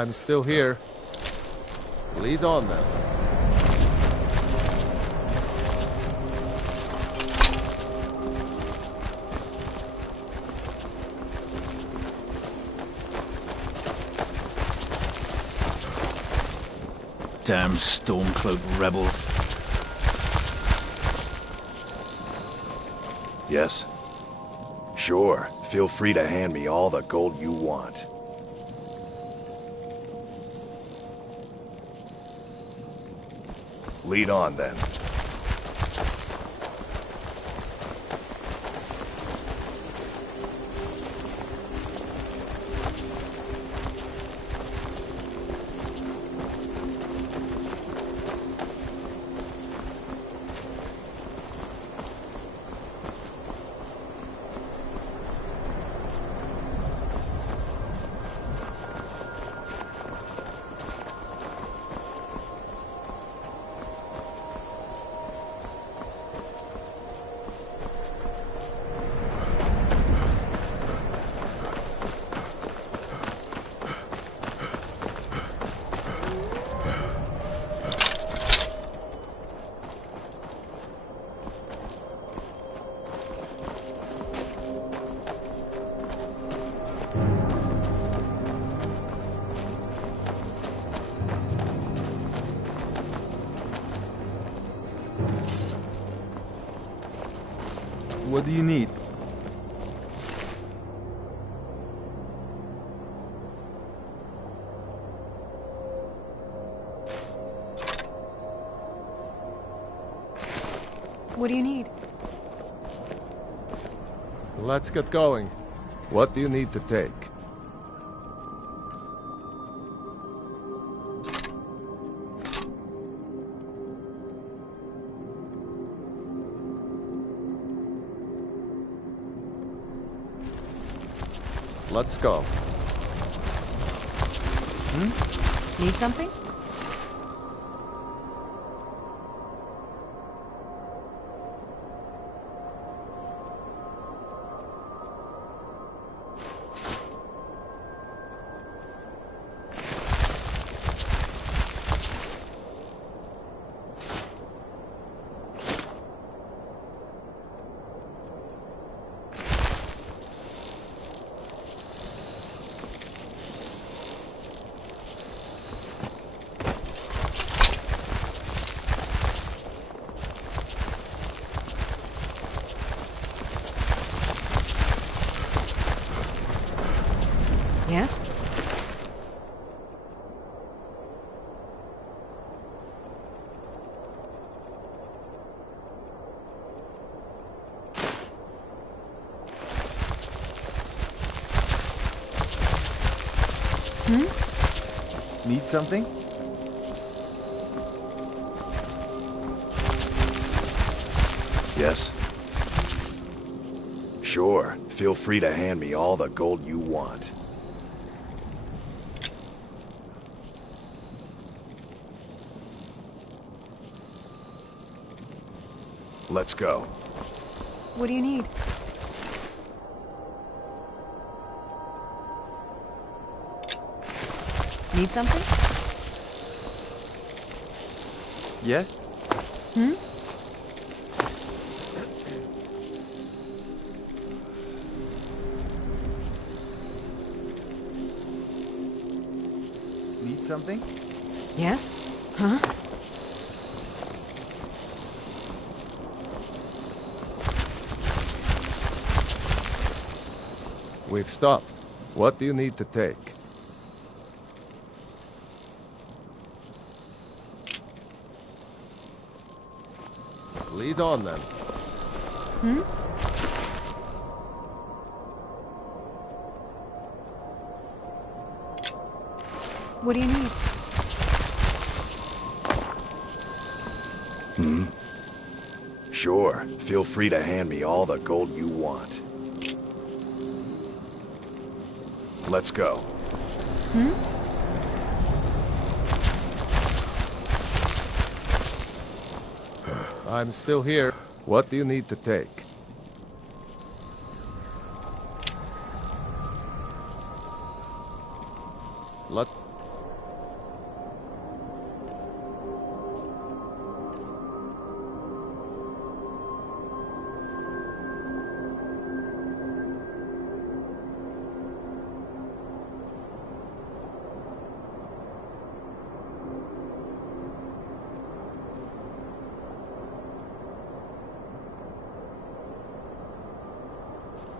I'm still here. Lead on then. Damn storm-cloaked rebels. Yes? Sure. Feel free to hand me all the gold you want. Lead on, then. What do you need? What do you need? Let's get going. What do you need to take? Let's go. Need something? Yes? Need something? Yes? Sure. Feel free to hand me all the gold you want. Let's go. What do you need? Need something? Yes? Need something? Yes? Huh? We've stopped. What do you need to take? Lead on then. What do you need? Sure. Feel free to hand me all the gold you want. Let's go. I'm still here. What do you need to take? Let...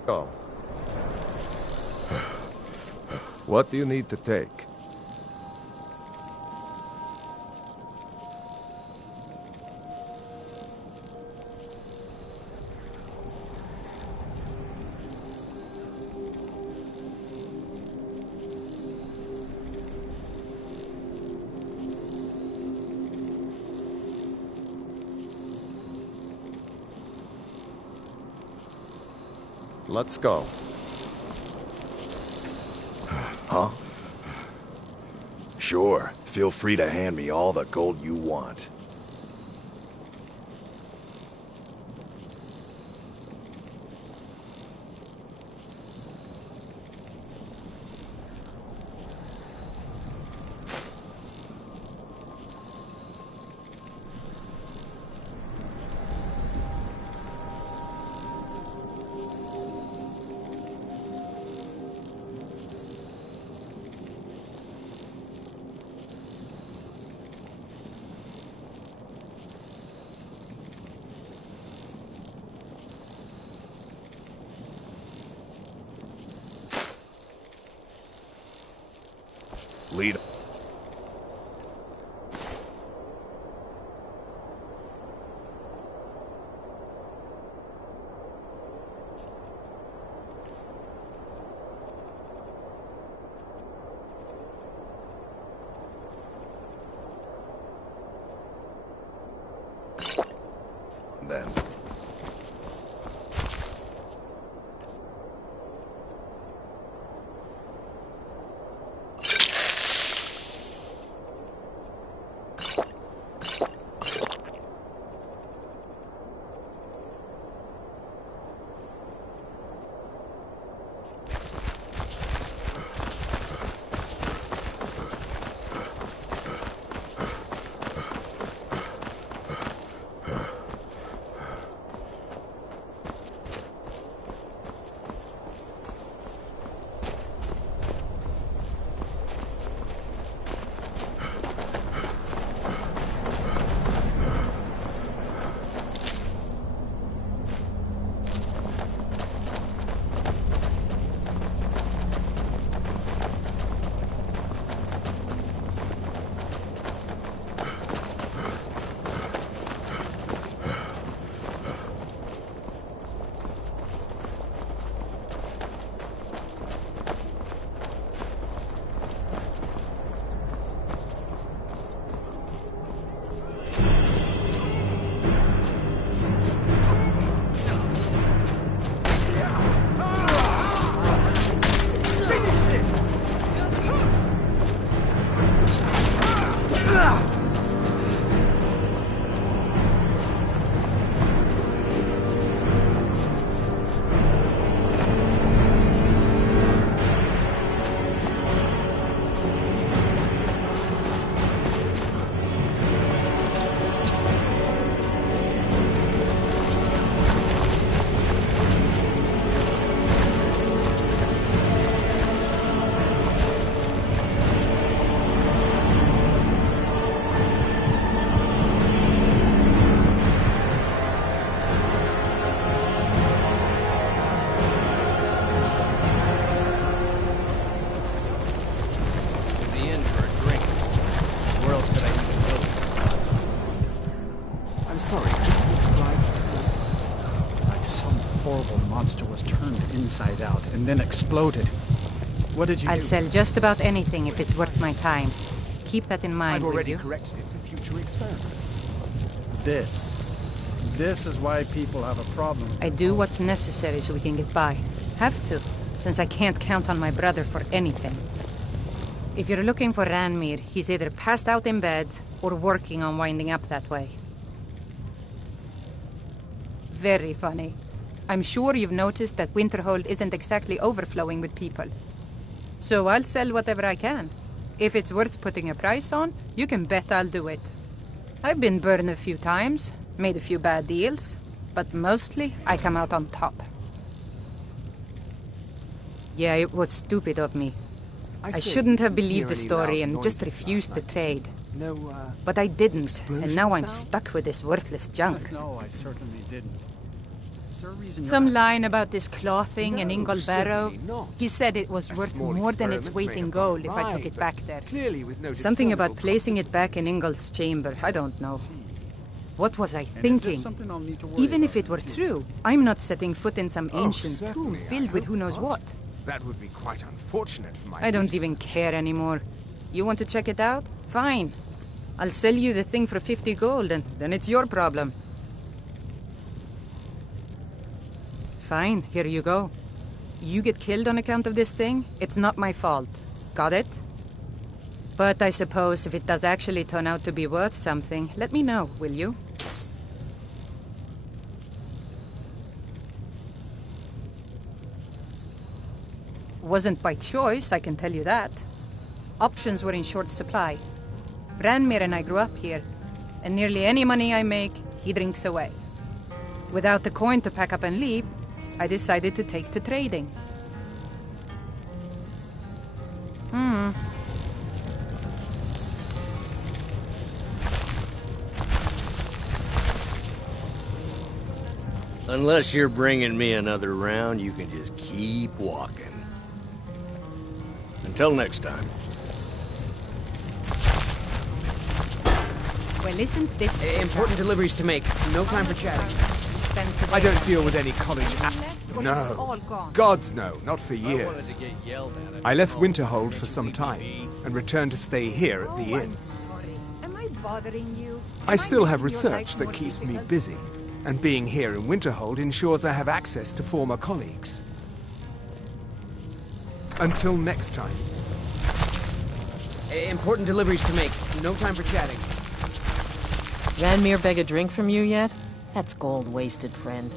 Go. What do you need to take? Let's go. Huh? Sure. Feel free to hand me all the gold you want. Lead. Then. Inside out and then exploded. What did you do? I'll sell just about anything if it's worth my time. Keep that in mind, I've already will you? corrected it for future experiments. This is why people have a problem. I do what's necessary so we can get by. Have to, since I can't count on my brother for anything. If you're looking for Ranmir, he's either passed out in bed or working on winding up that way. Very funny. I'm sure you've noticed that Winterhold isn't exactly overflowing with people. So I'll sell whatever I can. If it's worth putting a price on, you can bet I'll do it. I've been burned a few times, made a few bad deals, but mostly I come out on top. Yeah, it was stupid of me. I shouldn't have believed the story and just refused to trade. But I didn't, and now I'm stuck with this worthless junk. No, I certainly didn't. there a reason you're Some asking? line about this clothing in No, Ingle Barrow. certainly not. He said it was A worth small more than its experiment weight made in upon gold if I my, took it but back there. Clearly with no Something about discernible placing it back in consequences. Ingle's chamber. I don't know. What was I And is this thinking? something I'll need to worry Even if about it were in the future? true, I'm not setting foot in some Oh, ancient tomb certainly, I filled with hope who knows not. what. That would be quite unfortunate for my I don't research. even care anymore. You want to check it out? Fine. I'll sell you the thing for 50 gold, and then it's your problem. Fine, here you go. You get killed on account of this thing, it's not my fault. Got it? But I suppose if it does actually turn out to be worth something, let me know, will you? Wasn't by choice, I can tell you that. Options were in short supply. Branmir and I grew up here, and nearly any money I make, he drinks away. Without the coin to pack up and leave, I decided to take to trading. Unless you're bringing me another round, you can just keep walking. Until next time. Well, isn't this Important deliveries to make. No time for chatting. I don't deal with any college All No. gone. Gods no, not for years. I left Winterhold for some time and returned to stay here at the inn. Sorry. Am I bothering you? I still have research that keeps me busy, and being here in Winterhold ensures I have access to former colleagues. Until next time. Important deliveries to make. No time for chatting. Ranmir beg a drink from you yet? That's gold wasted, friend.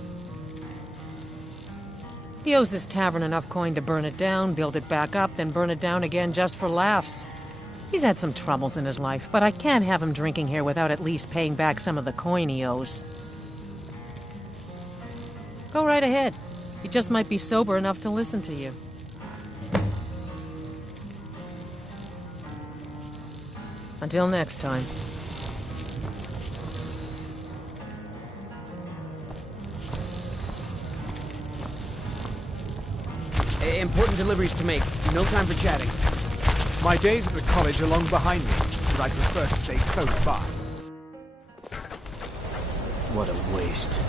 He owes this tavern enough coin to burn it down, build it back up, then burn it down again just for laughs. He's had some troubles in his life, but I can't have him drinking here without at least paying back some of the coin he owes. Go right ahead. He just might be sober enough to listen to you. Until next time. Important deliveries to make. No time for chatting. My days at the college are long behind me, but I prefer to stay close by. What a waste.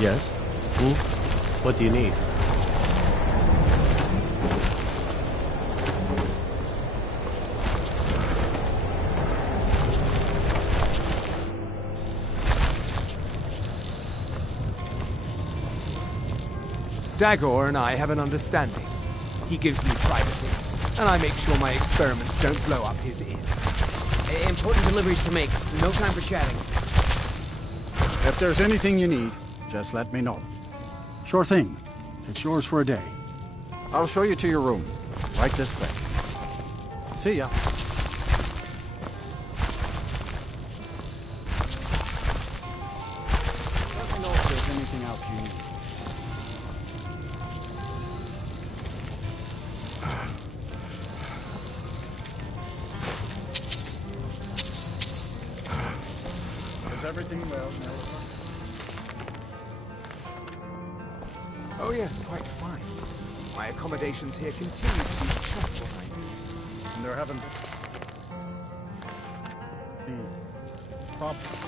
Yes? Who? What do you need? Dagor and I have an understanding. He gives me privacy, and I make sure my experiments don't blow up his inn. Important deliveries to make. No time for chatting. If there's anything you need, just let me know. Sure thing. It's yours for a day. I'll show you to your room. Right this way. See ya. Let me know if there's anything else you need. Is everything well, Melissa? Oh yes, quite fine. My accommodations here continue to be just what I need. And there haven't been problems.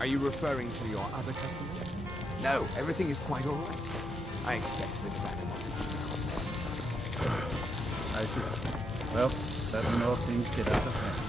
Are you referring to your other customers? No, everything is quite all right. I expect a bit of animosity. I see. Well, let me know if things get out of hand.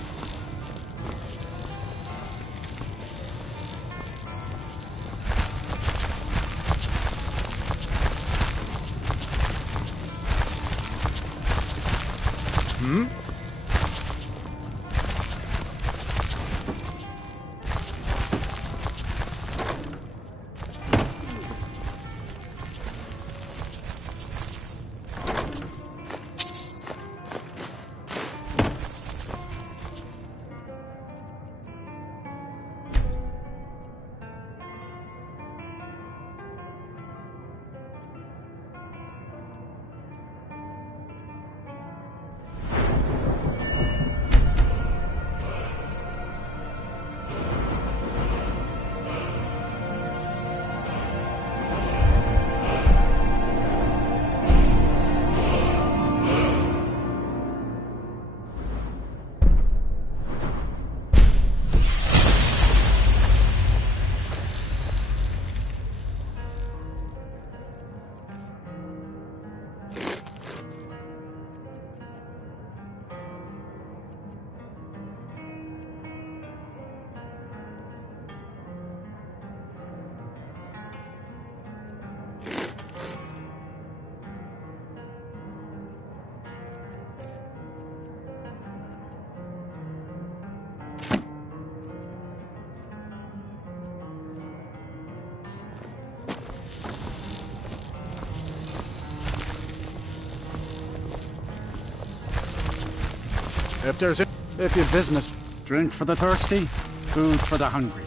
If your business, drink for the thirsty, food for the hungry.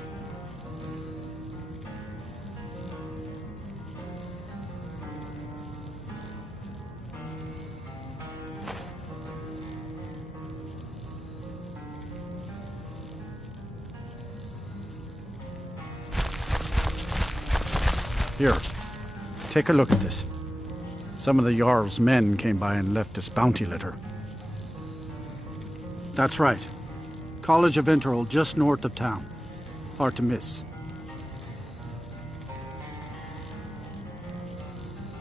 Here, take a look at this. Some of the Jarl's men came by and left this bounty litter. That's right. College of Interval, just north of town. Hard to miss.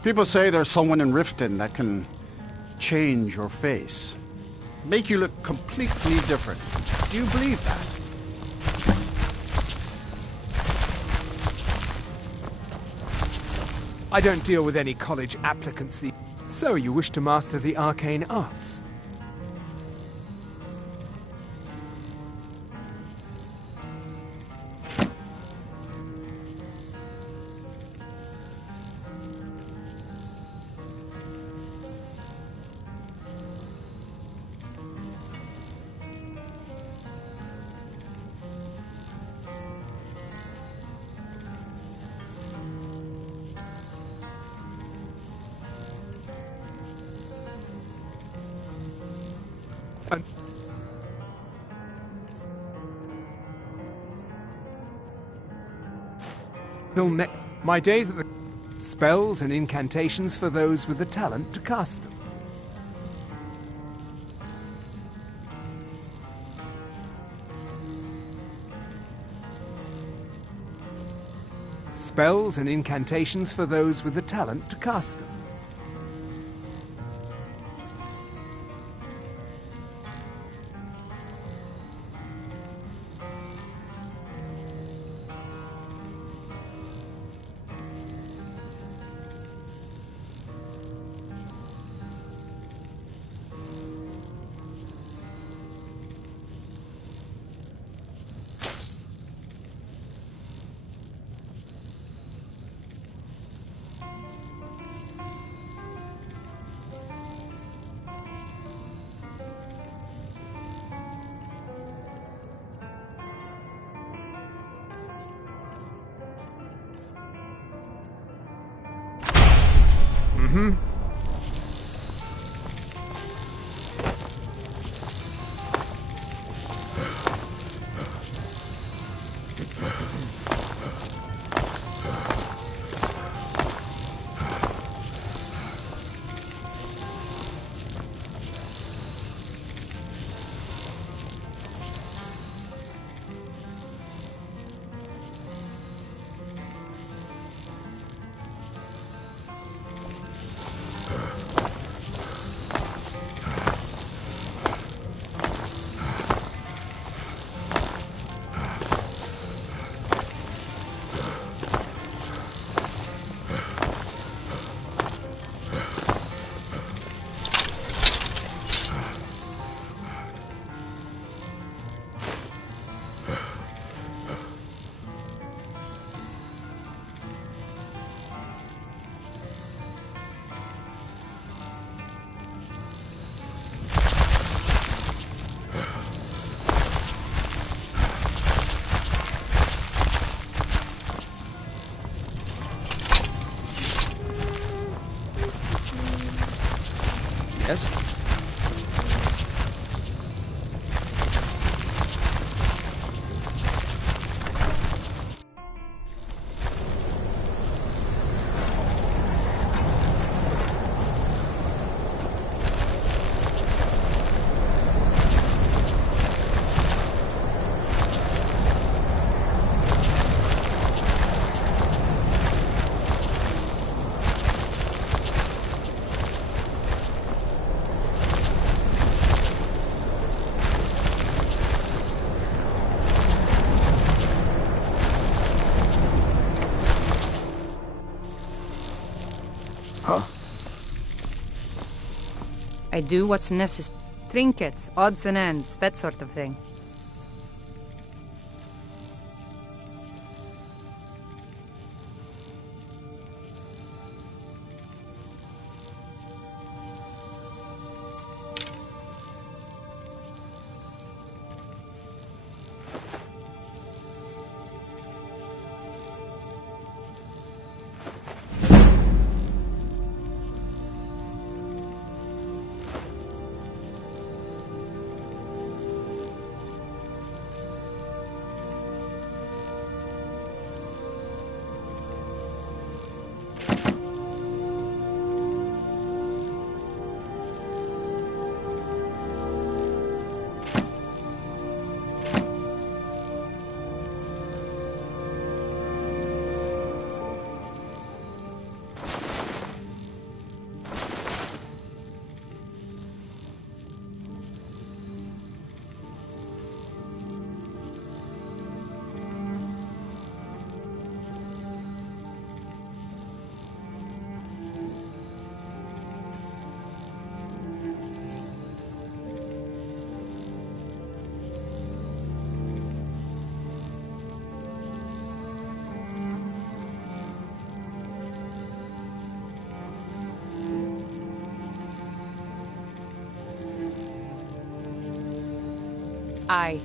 People say there's someone in Riften that can change your face. Make you look completely different. Do you believe that? I don't deal with any college applicants. So you wish to master the arcane arts? My days at the spells and incantations for those with the talent to cast them. Spells and incantations for those with the talent to cast them. Yes? I do what's necessary. Trinkets, odds and ends, that sort of thing. Aye.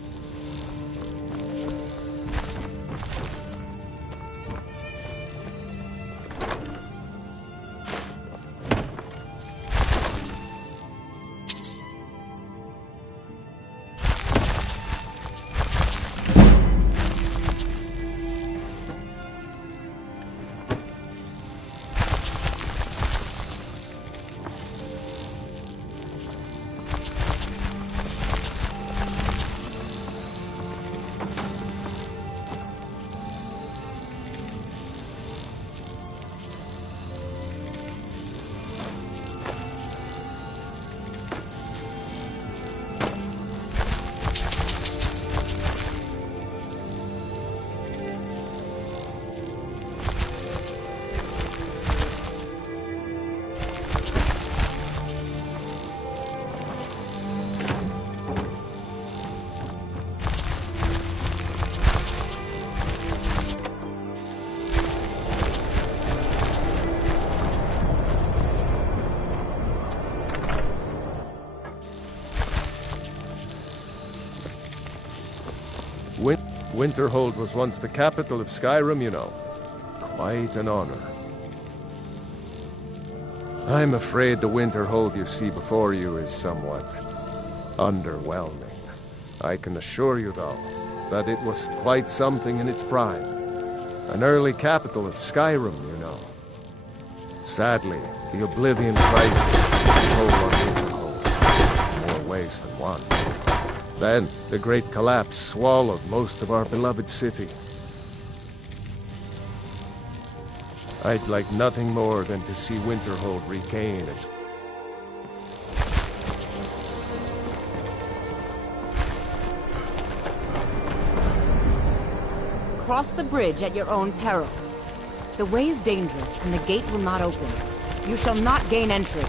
Winterhold was once the capital of Skyrim, you know. Quite an honor. I'm afraid the Winterhold you see before you is somewhat underwhelming. I can assure you, though, that it was quite something in its prime. An early capital of Skyrim, you know. Sadly, the Oblivion crisis took on Winterhold, more ways than one. Then, the Great Collapse swallowed most of our beloved city. I'd like nothing more than to see Winterhold regain its... Cross the bridge at your own peril. The way is dangerous, and the gate will not open. You shall not gain entry.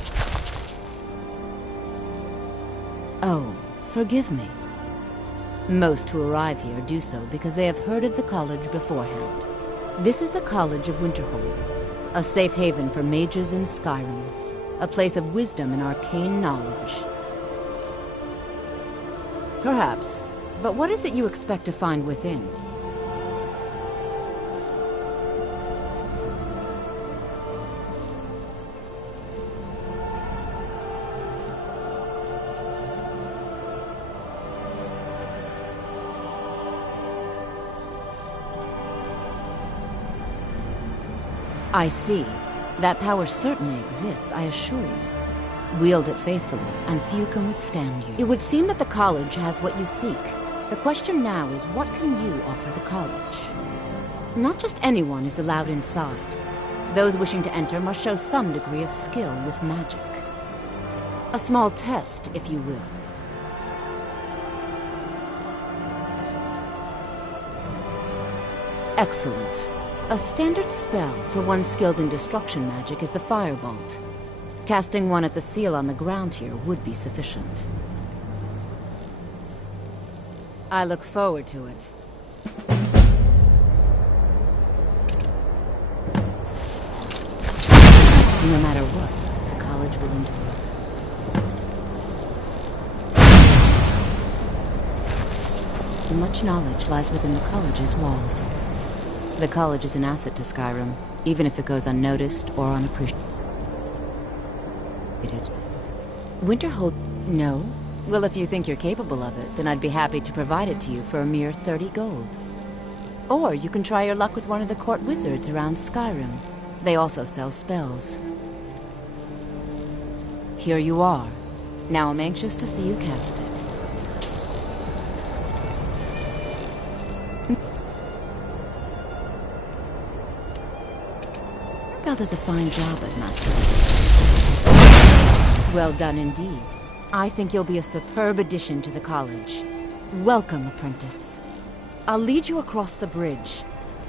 Oh, forgive me. Most who arrive here do so because they have heard of the college beforehand. This is the College of Winterhold, a safe haven for mages in Skyrim, a place of wisdom and arcane knowledge. Perhaps, but what is it you expect to find within? I see. That power certainly exists, I assure you. Wield it faithfully, and few can withstand you. It would seem that the college has what you seek. The question now is, what can you offer the college? Not just anyone is allowed inside. Those wishing to enter must show some degree of skill with magic. A small test, if you will. Excellent. A standard spell for one skilled in destruction magic is the Firebolt. Casting one at the seal on the ground here would be sufficient. I look forward to it. No matter what, the college will endure. Much knowledge lies within the college's walls. The college is an asset to Skyrim, even if it goes unnoticed or unappreciated. Winterhold... No? Well, if you think you're capable of it, then I'd be happy to provide it to you for a mere 30 gold. Or you can try your luck with one of the court wizards around Skyrim. They also sell spells. Here you are. Now I'm anxious to see you cast it. Bell does a fine job as master. Well done indeed. I think you'll be a superb addition to the college. Welcome, apprentice. I'll lead you across the bridge.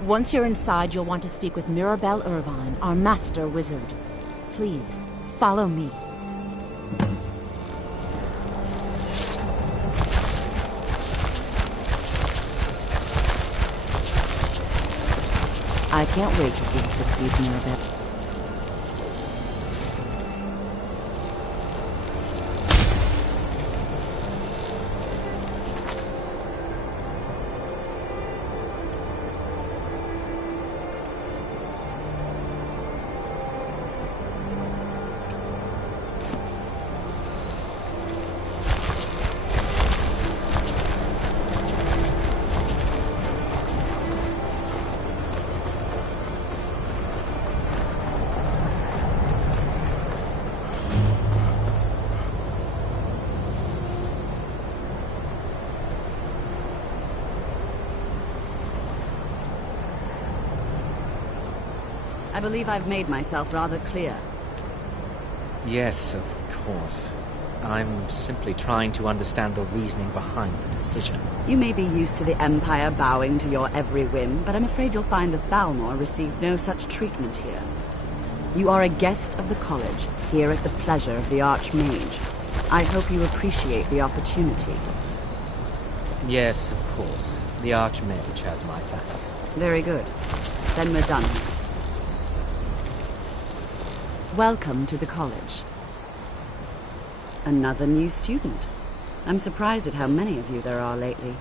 Once you're inside, you'll want to speak with Mirabelle Irvine, our master wizard. Please, follow me. I can't wait to see you succeed, Mirabelle. I believe I've made myself rather clear. Yes, of course. I'm simply trying to understand the reasoning behind the decision. You may be used to the Empire bowing to your every whim, but I'm afraid you'll find the Thalmor received no such treatment here. You are a guest of the college, here at the pleasure of the Archmage. I hope you appreciate the opportunity. Yes, of course. The Archmage has my thanks. Very good. Then we're done. Welcome to the college. Another new student. I'm surprised at how many of you there are lately.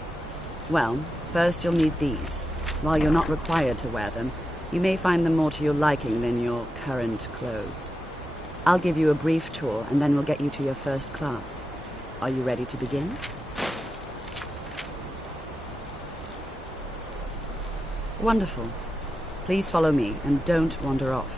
Well, first you'll need these. While you're not required to wear them, you may find them more to your liking than your current clothes. I'll give you a brief tour, and then we'll get you to your first class. Are you ready to begin? Wonderful. Please follow me, and don't wander off.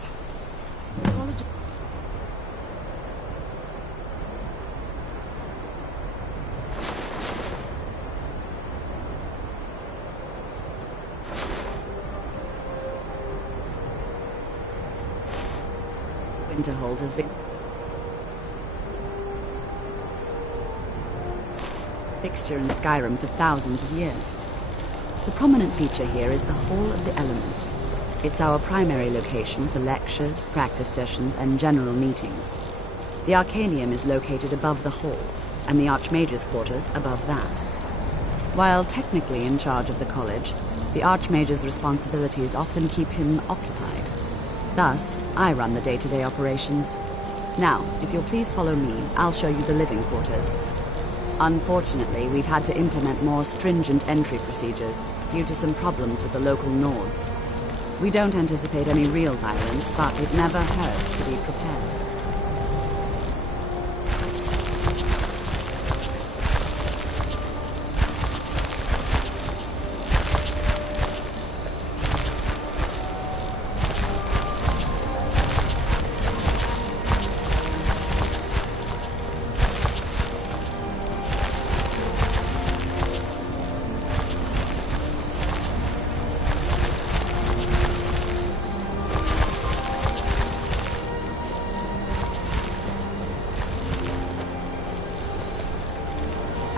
Winterhold has been fixture in Skyrim for thousands of years. The prominent feature here is the Hall of the Elements. It's our primary location for lectures, practice sessions, and general meetings. The Arcanium is located above the hall, and the Archmage's quarters above that. While technically in charge of the college, the Archmage's responsibilities often keep him occupied. Thus, I run the day-to-day operations. Now, if you'll please follow me, I'll show you the living quarters. Unfortunately, we've had to implement more stringent entry procedures due to some problems with the local Nords. We don't anticipate any real violence, but it never hurts to be prepared.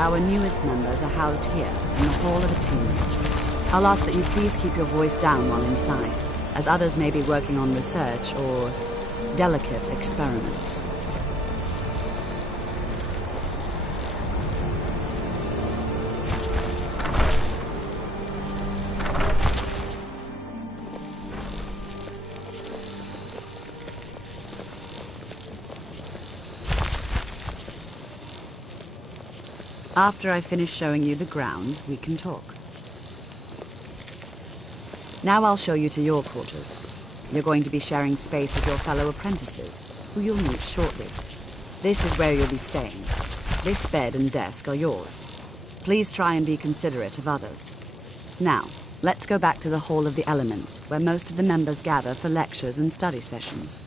our newest members are housed here, in the Hall of Attainment. I'll ask that you please keep your voice down while inside, as others may be working on research or delicate experiments. After I finish showing you the grounds, we can talk. Now I'll show you to your quarters. You're going to be sharing space with your fellow apprentices, who you'll meet shortly. This is where you'll be staying. This bed and desk are yours. Please try and be considerate of others. Now, let's go back to the Hall of the Elements, where most of the members gather for lectures and study sessions.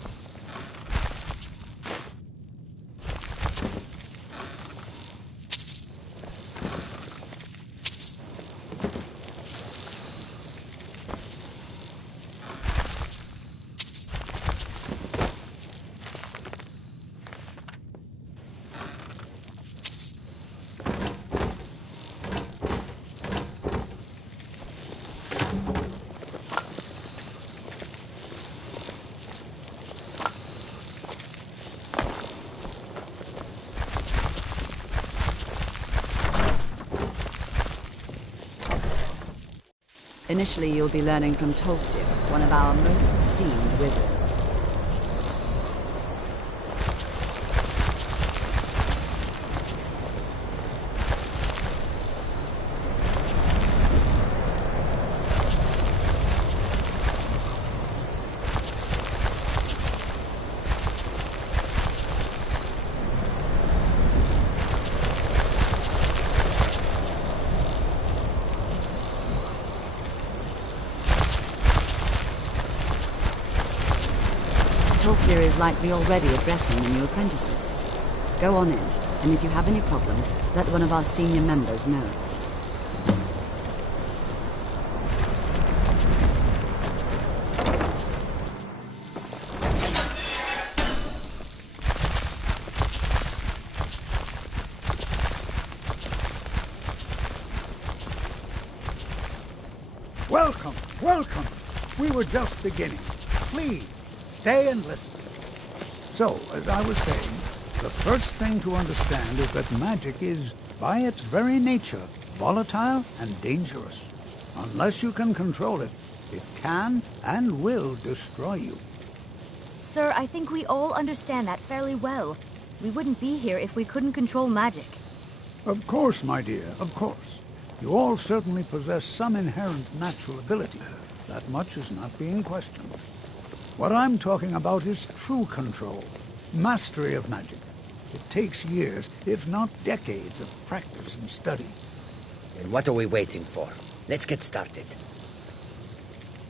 Initially, you'll be learning from Tolfdir, one of our most esteemed wizards. Tolfdir is likely already addressing the new apprentices. Go on in, and if you have any problems, let one of our senior members know. Welcome, welcome. We were just beginning. Please, stay and listen. So, as I was saying, the first thing to understand is that magic is, by its very nature, volatile and dangerous. Unless you can control it, it can and will destroy you. Sir, I think we all understand that fairly well. We wouldn't be here if we couldn't control magic. Of course, my dear, of course. You all certainly possess some inherent natural ability. That much is not being questioned. What I'm talking about is true control, mastery of magic. It takes years, if not decades, of practice and study. Then what are we waiting for? Let's get started.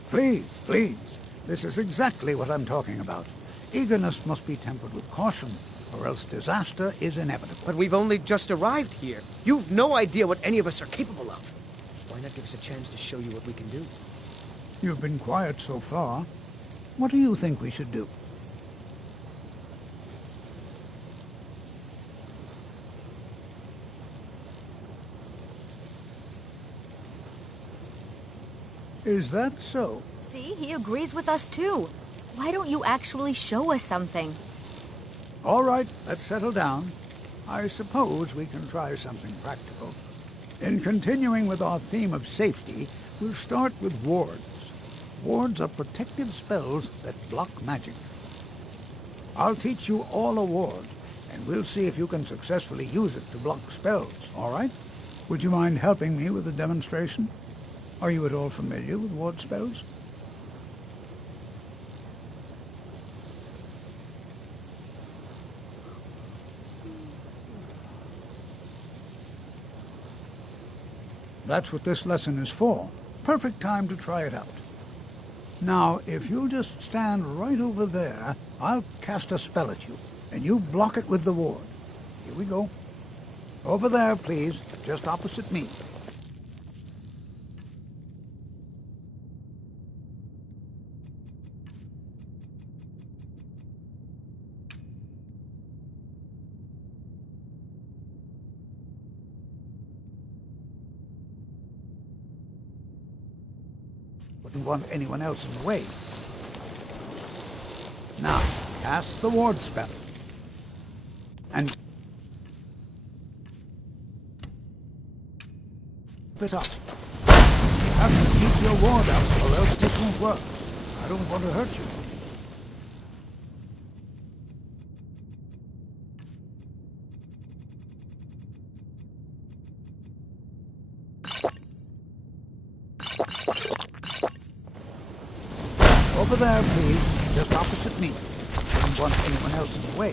Please, please. This is exactly what I'm talking about. Eagerness must be tempered with caution, or else disaster is inevitable. But we've only just arrived here. You've no idea what any of us are capable of. Why not give us a chance to show you what we can do? You've been quiet so far. What do you think we should do? Is that so? See, he agrees with us too. Why don't you actually show us something? All right, let's settle down. I suppose we can try something practical. In continuing with our theme of safety, we'll start with wards. Wards are protective spells that block magic. I'll teach you all a ward, and we'll see if you can successfully use it to block spells, all right? Would you mind helping me with the demonstration? Are you at all familiar with ward spells? That's what this lesson is for. Perfect time to try it out. Now, if you'll just stand right over there, I'll cast a spell at you, and you block it with the ward. Here we go. Over there, please, just opposite me. Wouldn't want anyone else in the way. Now, cast the ward spell. And keep it up. You have to keep your ward up, or else this won't work. I don't want to hurt you. Over there, please. Just opposite me. Don't want anyone else in the way.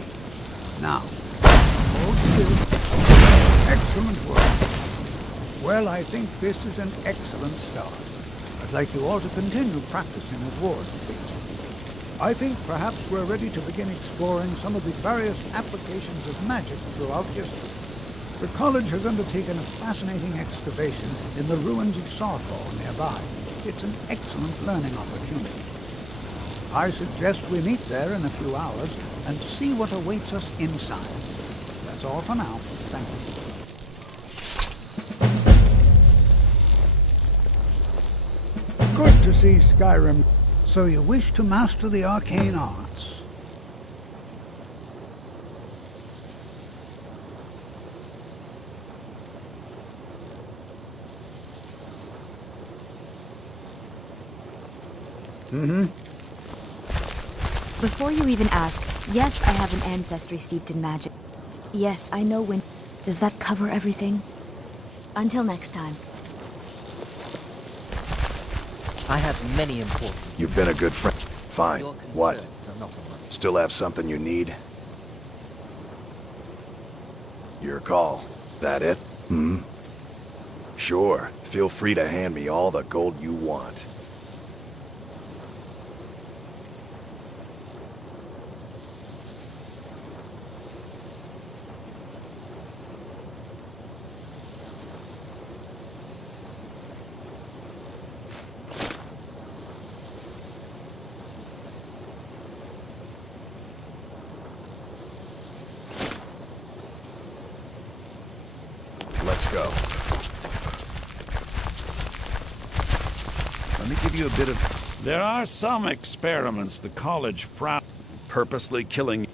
Now, hold still. Excellent work. Well, I think this is an excellent start. I'd like you all to continue practicing as wards, please. I think perhaps we're ready to begin exploring some of the various applications of magic throughout history. The college has undertaken a fascinating excavation in the ruins of Sawthorn nearby. It's an excellent learning opportunity. I suggest we meet there in a few hours and see what awaits us inside. That's all for now. Thank you. Good to see Skyrim. So you wish to master the arcane arts? Mm-hmm. Before you even ask, yes, I have an ancestry steeped in magic. Yes, I know when... Does that cover everything? Until next time. I have many important... You've been a good friend. Fine. Your What? concerns are not on my- Still have something you need? Your call. That it? Hmm? Sure. Feel free to hand me all the gold you want. Let's go. Let me give you a bit of... There are some experiments the college frowns purposely killing.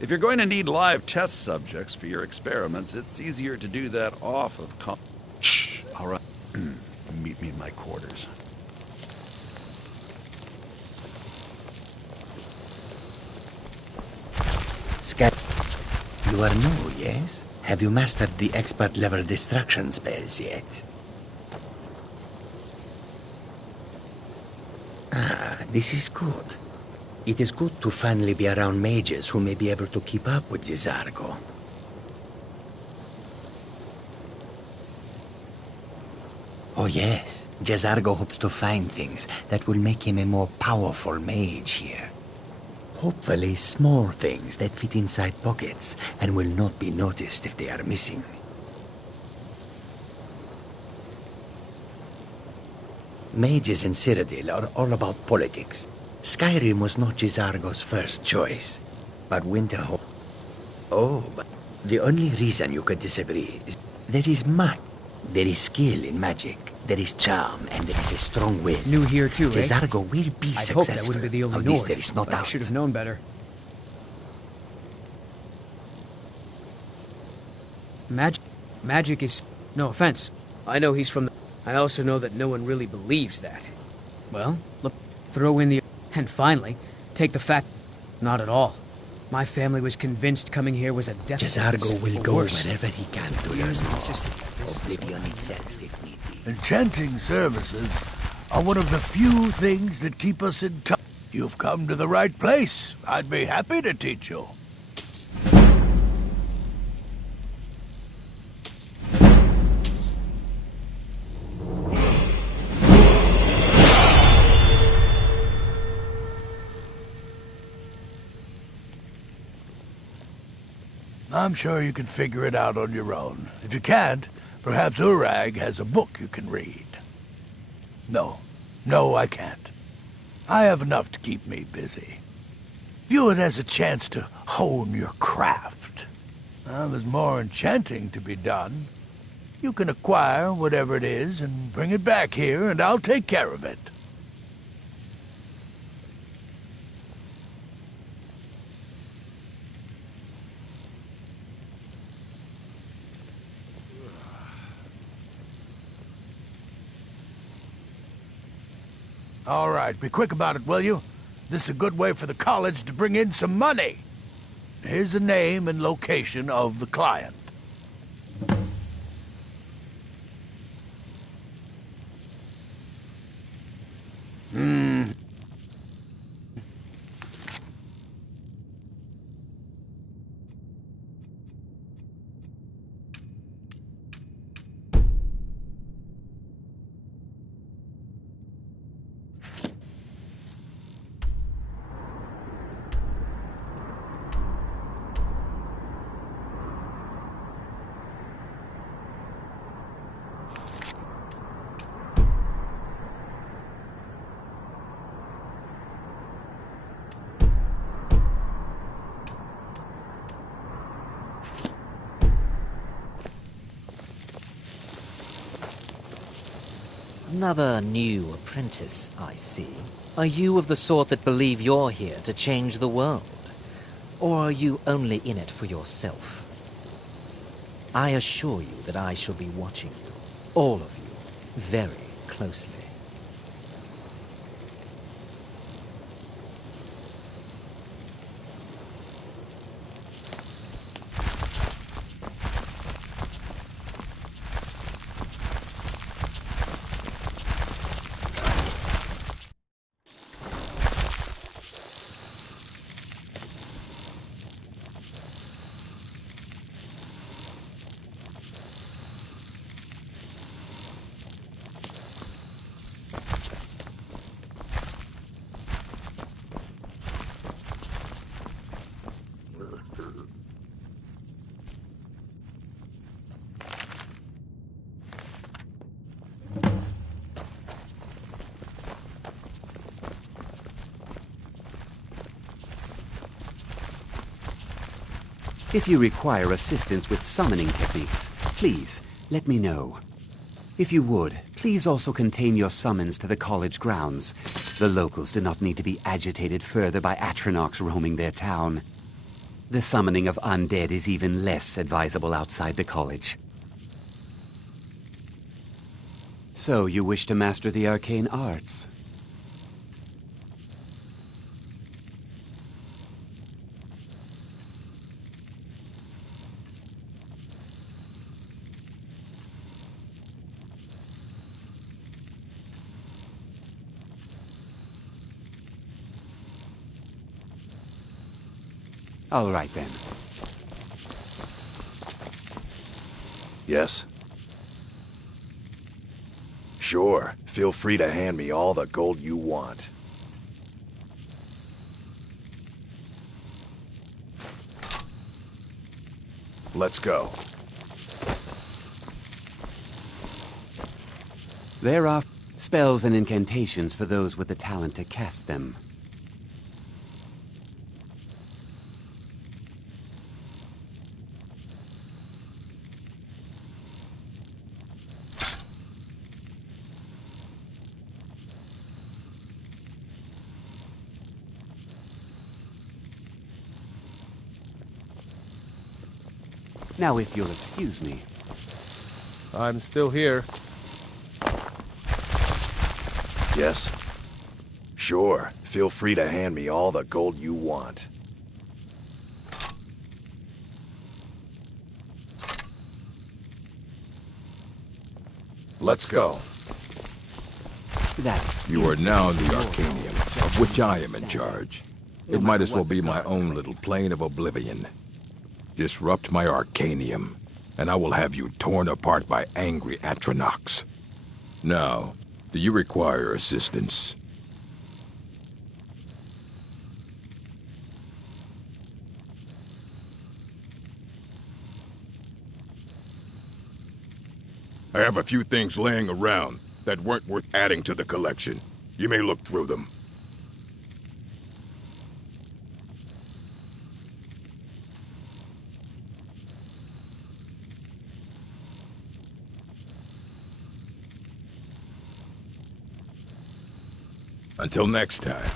If you're going to need live test subjects for your experiments, it's easier to do that off of Shh! All right. Meet me in my quarters. Sky, you are new, yes? Have you mastered the expert-level distraction spells yet? Ah, this is good. It is good to finally be around mages who may be able to keep up with J'zargo. Oh yes, J'zargo hopes to find things that will make him a more powerful mage here. Hopefully small things that fit inside pockets and will not be noticed if they are missing. Mages in Cyrodiil are all about politics. Skyrim was not J'zargo's first choice, but Winterhold... Oh, but the only reason you could disagree is there is magic, there is skill in magic, there is charm, and there is a strong will. New here too, eh? J'zargo will be I'd successful. hope that wouldn't be the only Of this Nord, there is no but I doubt. should have known better. Magic is... No offense. I know he's from the... I also know that no one really believes that. Well, look, throw in the... And finally, take the fact... Not at all. My family was convinced coming here was a death sentence. J'zargo will or go worse. wherever he can to learn Years of more. insistence. Oblivion itself, if need be. Enchanting services are one of the few things that keep us in touch. You've come to the right place. I'd be happy to teach you. I'm sure you can figure it out on your own. If you can't, perhaps Urag has a book you can read. No, I can't. I have enough to keep me busy. View it as a chance to hone your craft. Well, there's more enchanting to be done. You can acquire whatever it is and bring it back here, and I'll take care of it. All right, be quick about it, will you? This is a good way for the college to bring in some money. Here's the name and location of the client. Another new apprentice, I see. Are you of the sort that believe you're here to change the world? Or are you only in it for yourself? I assure you that I shall be watching you, all of you, very closely. If you require assistance with summoning techniques, please let me know. If you would, please also contain your summons to the college grounds. The locals do not need to be agitated further by Atronachs roaming their town. The summoning of undead is even less advisable outside the college. So you wish to master the arcane arts? All right, then. Yes? Sure. Feel free to hand me all the gold you want. Let's go. There are spells and incantations for those with the talent to cast them. Now, if you'll excuse me. I'm still here. Yes? Sure. Feel free to hand me all the gold you want. Let's go. You are now the Arcanium, of which I am in charge. It might as well be my own little plane of oblivion. Disrupt my Arcanium, and I will have you torn apart by angry Atronachs. Now, do you require assistance? I have a few things laying around that weren't worth adding to the collection. You may look through them. Until next time.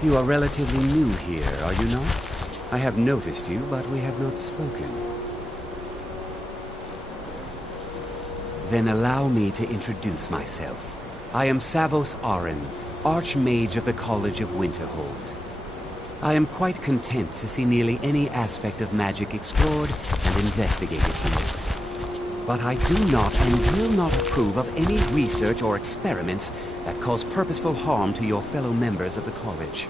You are relatively new here, are you not? I have noticed you, but we have not spoken. Then allow me to introduce myself. I am Savos Arin, Archmage of the College of Winterhold. I am quite content to see nearly any aspect of magic explored and investigated here. But I do not and will not approve of any research or experiments that cause purposeful harm to your fellow members of the college.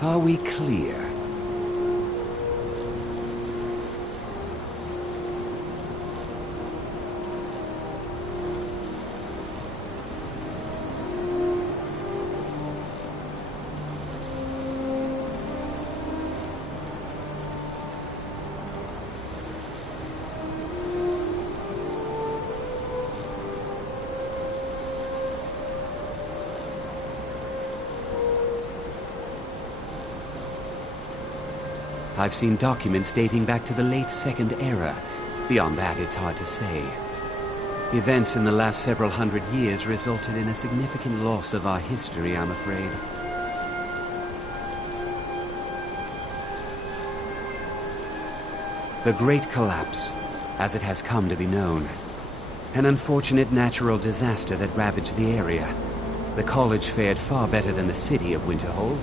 Are we clear? I've seen documents dating back to the late Second Era. Beyond that, it's hard to say. Events in the last several hundred years resulted in a significant loss of our history, I'm afraid. The Great Collapse, as it has come to be known. An unfortunate natural disaster that ravaged the area. The college fared far better than the city of Winterhold,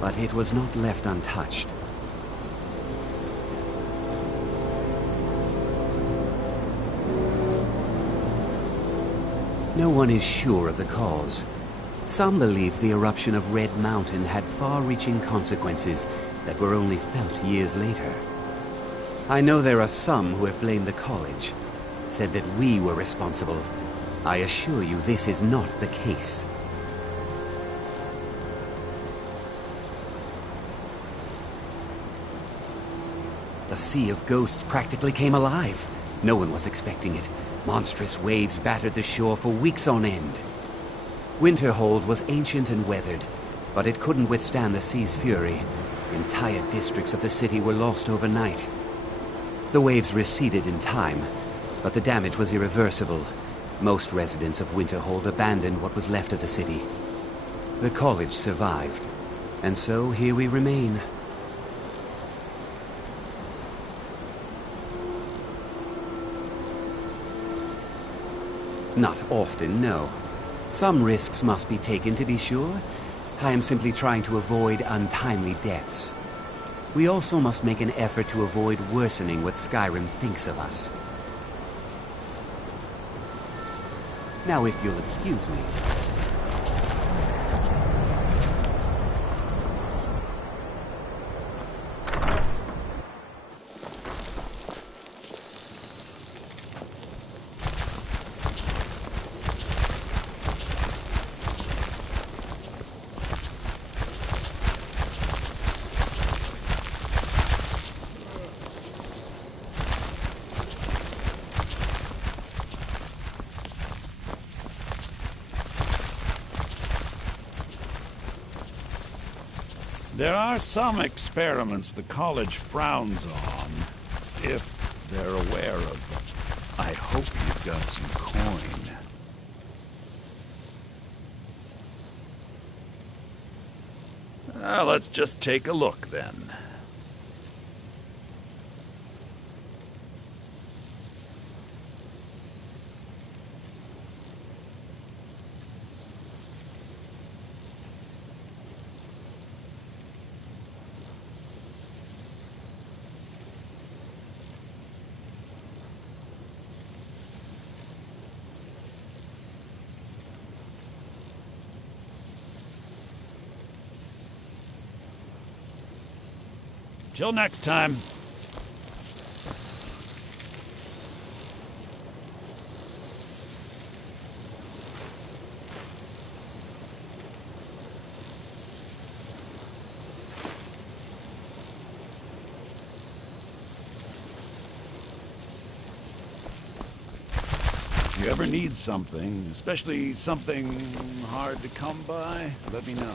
but it was not left untouched. No one is sure of the cause. Some believe the eruption of Red Mountain had far-reaching consequences that were only felt years later. I know there are some who have blamed the college, said that we were responsible. I assure you this is not the case. The Sea of Ghosts practically came alive. No one was expecting it. Monstrous waves battered the shore for weeks on end. Winterhold was ancient and weathered, but it couldn't withstand the sea's fury. Entire districts of the city were lost overnight. The waves receded in time, but the damage was irreversible. Most residents of Winterhold abandoned what was left of the city. The college survived, and so here we remain. Not often, no. Some risks must be taken to be sure. I am simply trying to avoid untimely deaths. We also must make an effort to avoid worsening what Skyrim thinks of us. Now, if you'll excuse me. There are some experiments the college frowns on, if they're aware of them. I hope you've got some coin. Let's just take a look, then. Till next time. If you ever need something, especially something hard to come by, let me know.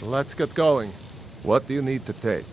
Let's get going. What do you need to take?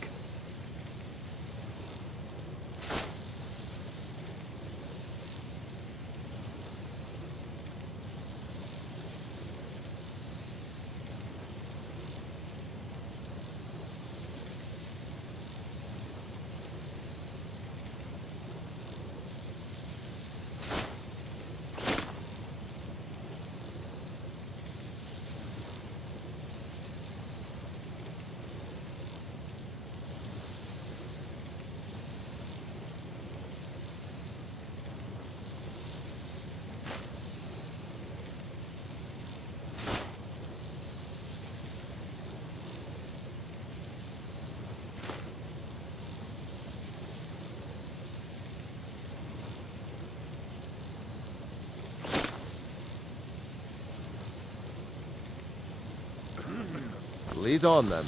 Lead on, then.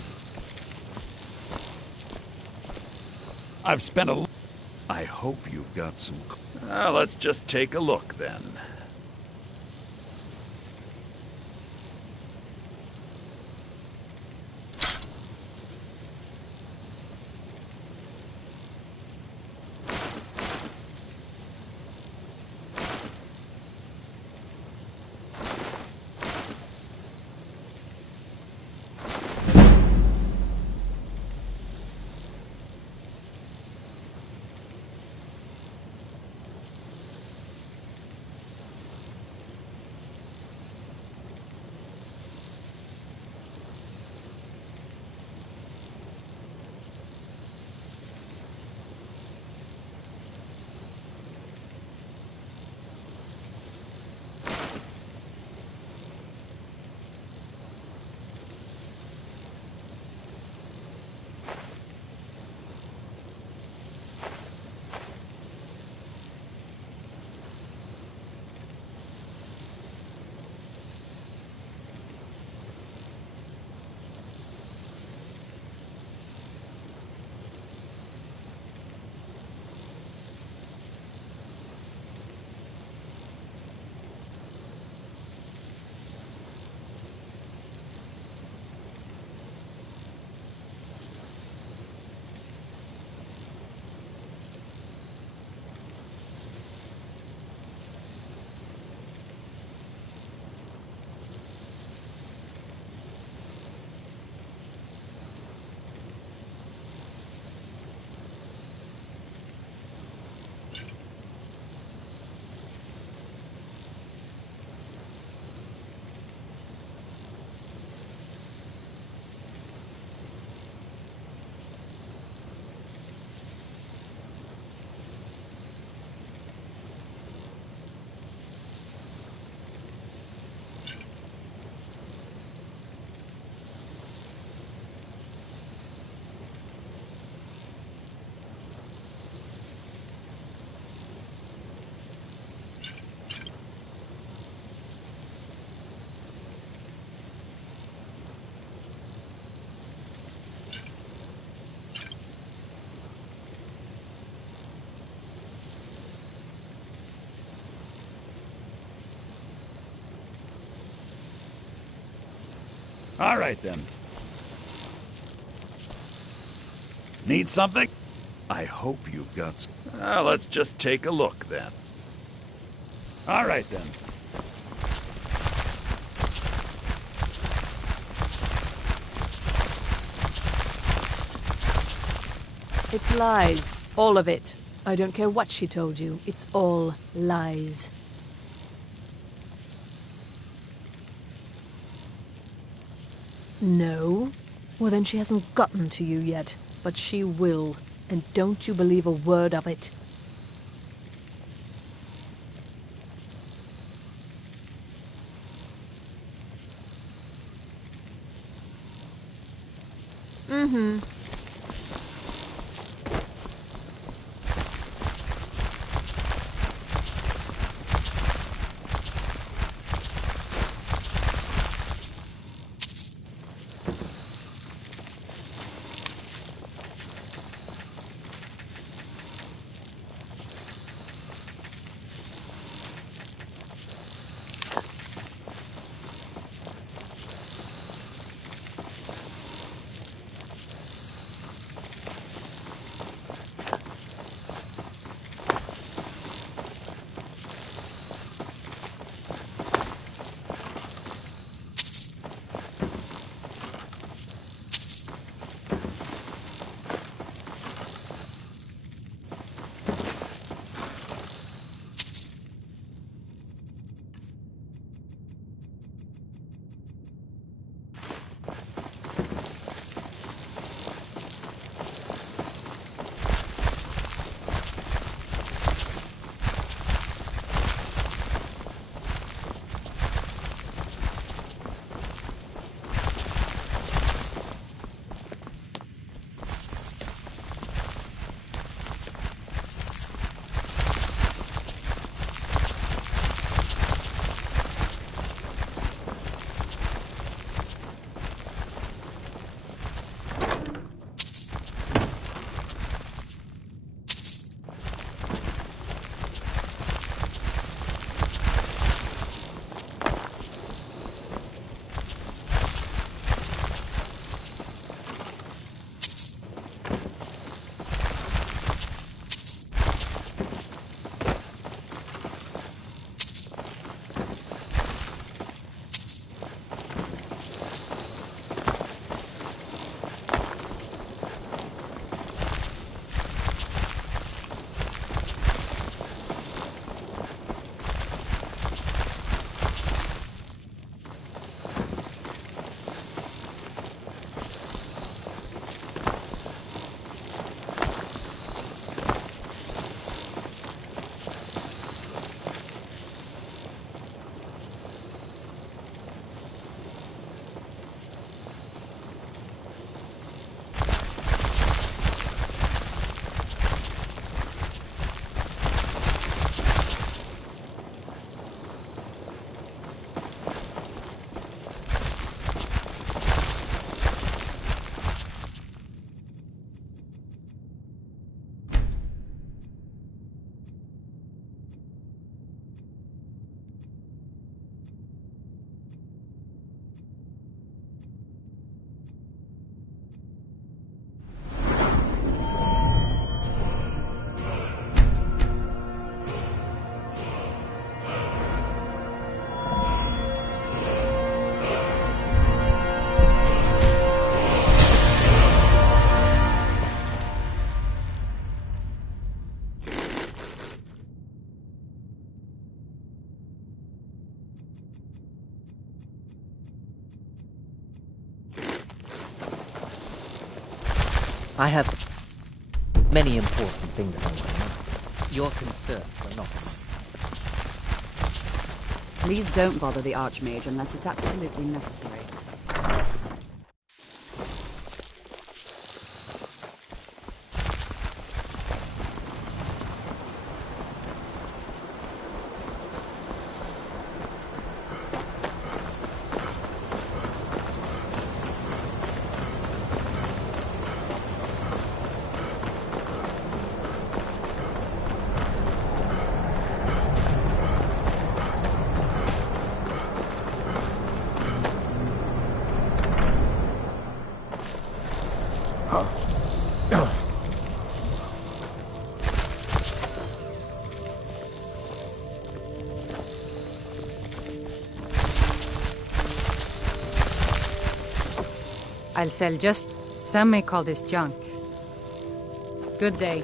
I've spent a... I hope you've got some... let's just take a look, then. All right, then. Need something? I hope you've got... let's just take a look, then. All right, then. It's lies. All of it. I don't care what she told you. It's all lies. No? Well, then she hasn't gotten to you yet. But she will. And don't you believe a word of it. Mm-hmm. I have many important things on my mind. Your concerns are not mine. Please don't bother the Archmage unless it's absolutely necessary. I'll sell just... Some may call this junk. Good day.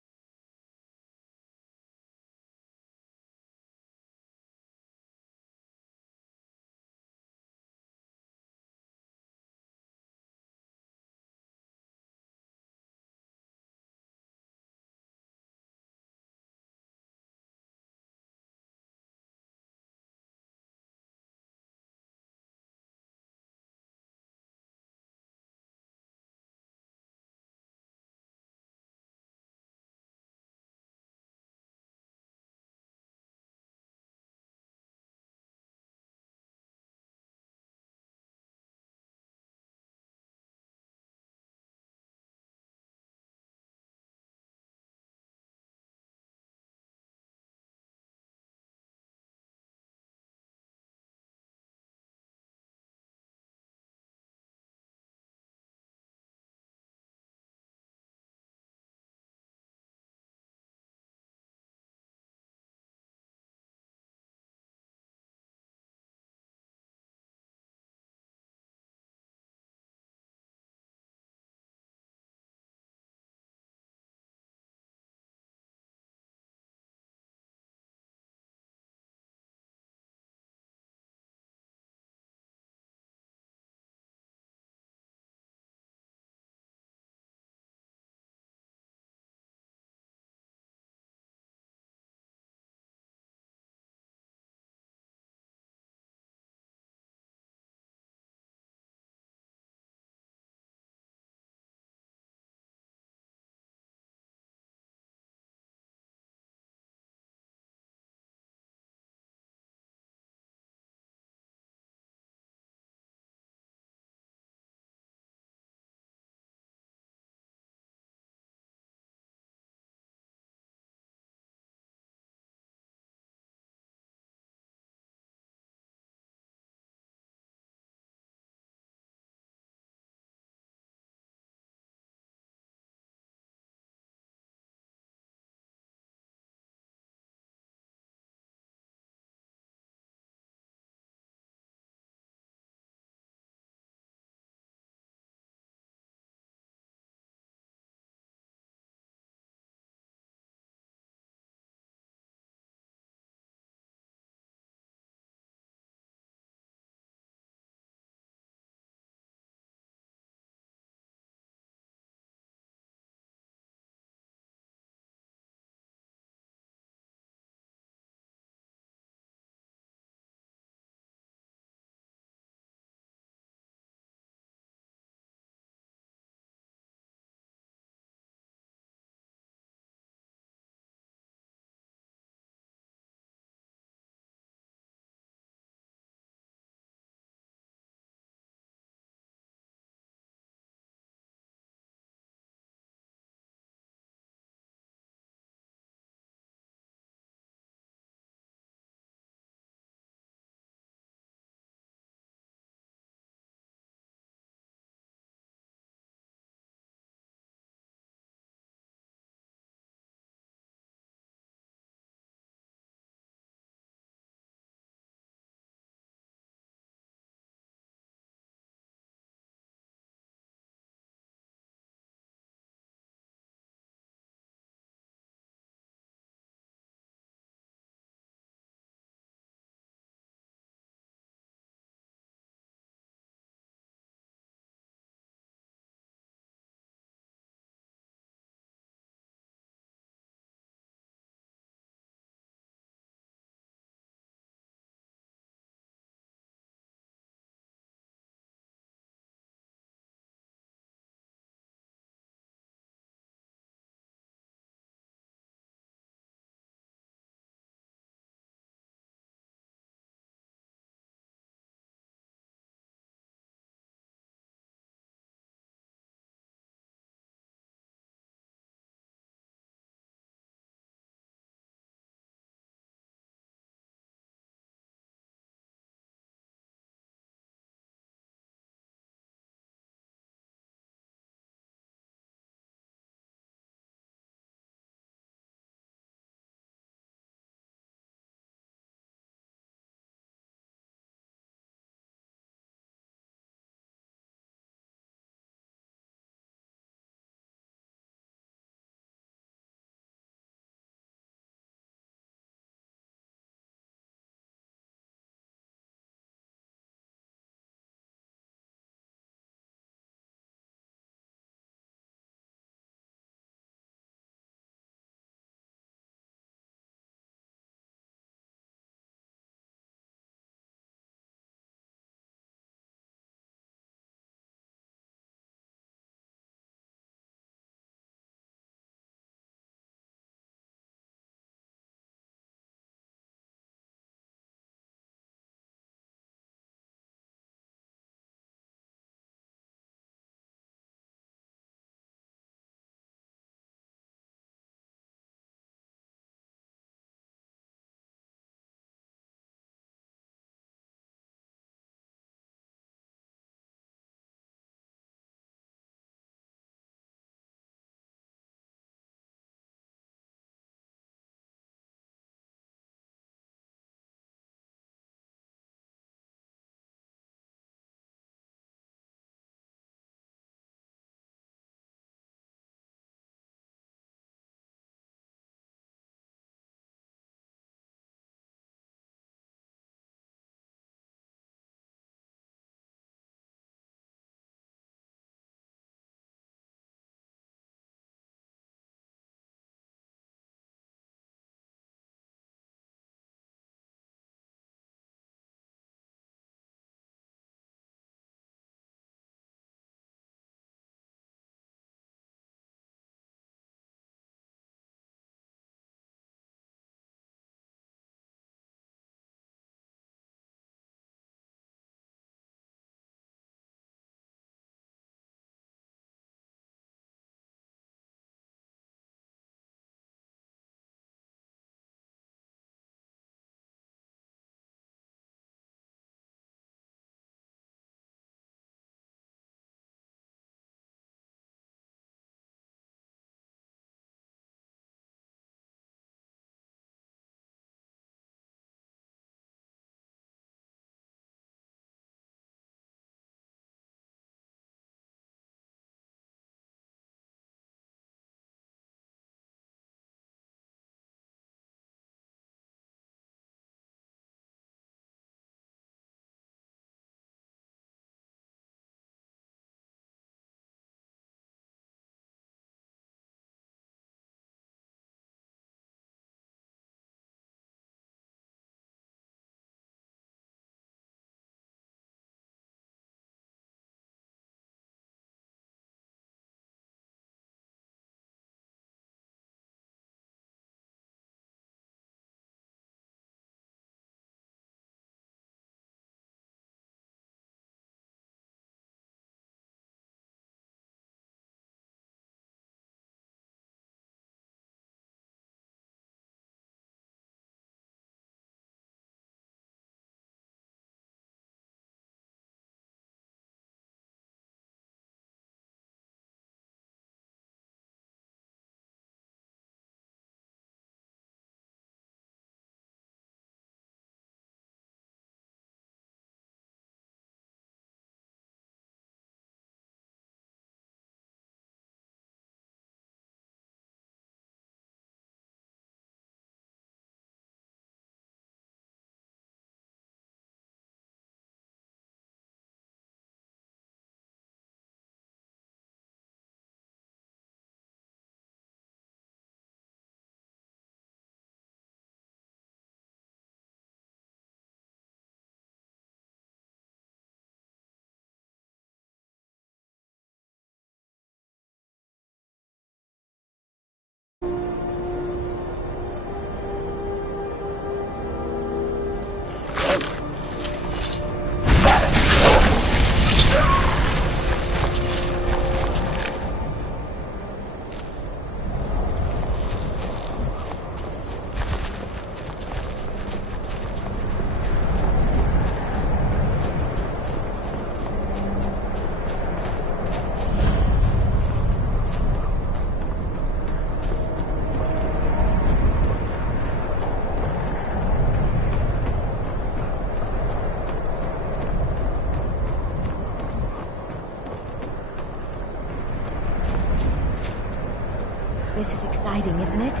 This is exciting, isn't it?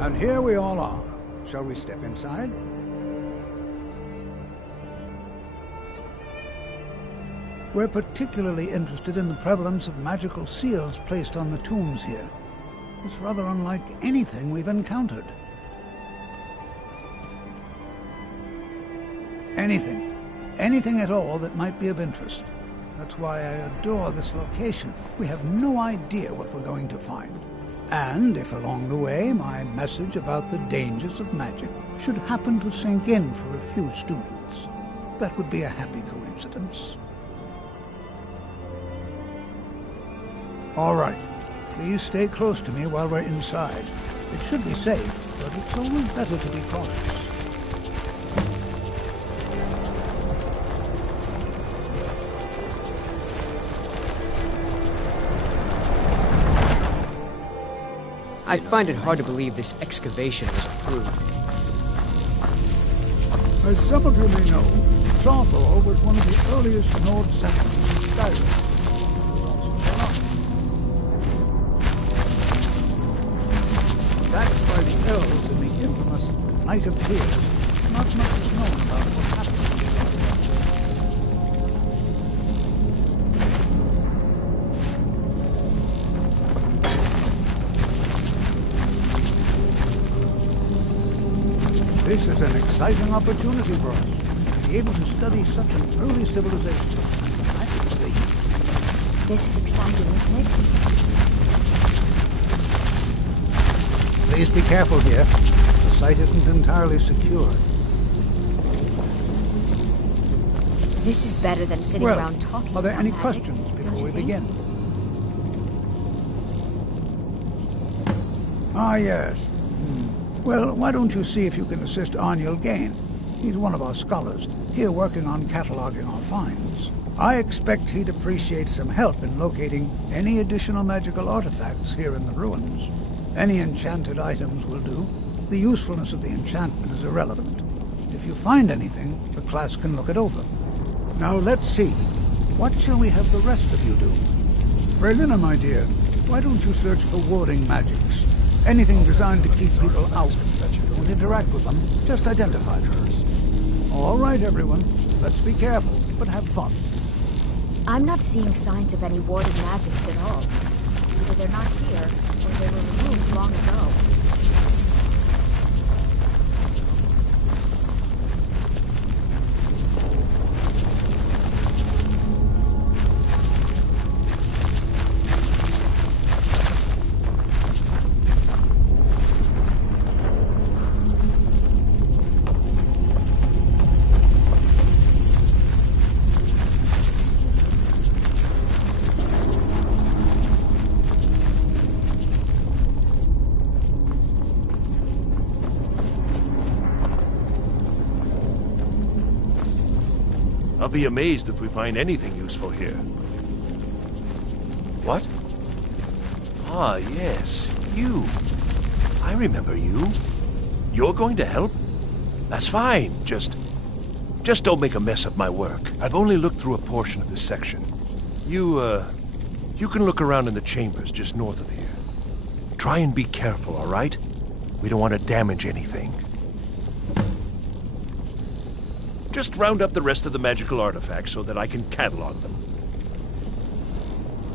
And here we all are. Shall we step inside? We're particularly interested in the prevalence of magical seals placed on the tombs here. It's rather unlike anything we've encountered. Anything at all that might be of interest. That's why I adore this location. We have no idea what we're going to find. And if along the way my message about the dangers of magic should happen to sink in for a few students, that would be a happy coincidence. All right. Please stay close to me while we're inside. It should be safe, but it's always better to be cautious. I find it hard to believe this excavation was approved. As some of you may know, Sawthor was one of the earliest Nord settlers in Skyrim. Backed by the elves in the infamous Night of Tears, not much is known about what happened. This is an exciting opportunity for us, to be able to study such an early civilization. I can see. This is exciting, isn't it? Please be careful here. The site isn't entirely secure. This is better than sitting around talking are there about any magic, questions before we begin? Ah, yes. Well, why don't you see if you can assist Arniel Gain? He's one of our scholars, here working on cataloging our finds. I expect he'd appreciate some help in locating any additional magical artifacts here in the ruins. Any enchanted items will do. The usefulness of the enchantment is irrelevant. If you find anything, the class can look it over. Now let's see. What shall we have the rest of you do? Berlina, my dear, why don't you search for warding magics? Anything designed to keep people out. Don't interact with them, just identify them. All right, everyone. Let's be careful, but have fun. I'm not seeing signs of any warding magics at all. Either they're not here, or they were removed long ago. I'll be amazed if we find anything useful here. What? Ah, yes, you. I remember you. You're going to help? That's fine. Just don't make a mess of my work. I've only looked through a portion of this section. You can look around in the chambers just north of here. Try and be careful, all right? We don't want to damage anything. Just round up the rest of the magical artifacts so that I can catalog them.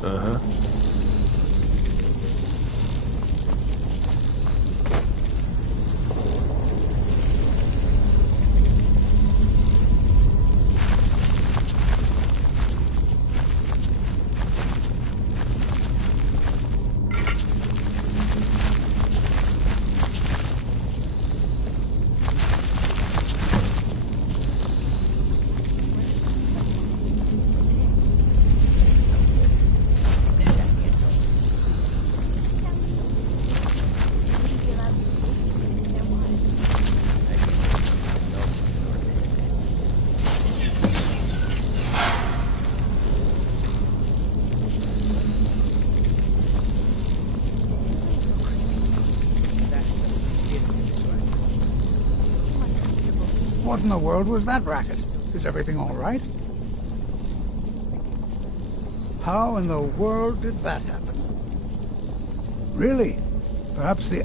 Uh-huh. What in the world was that racket? Is everything all right? How in the world did that happen? Really? Perhaps the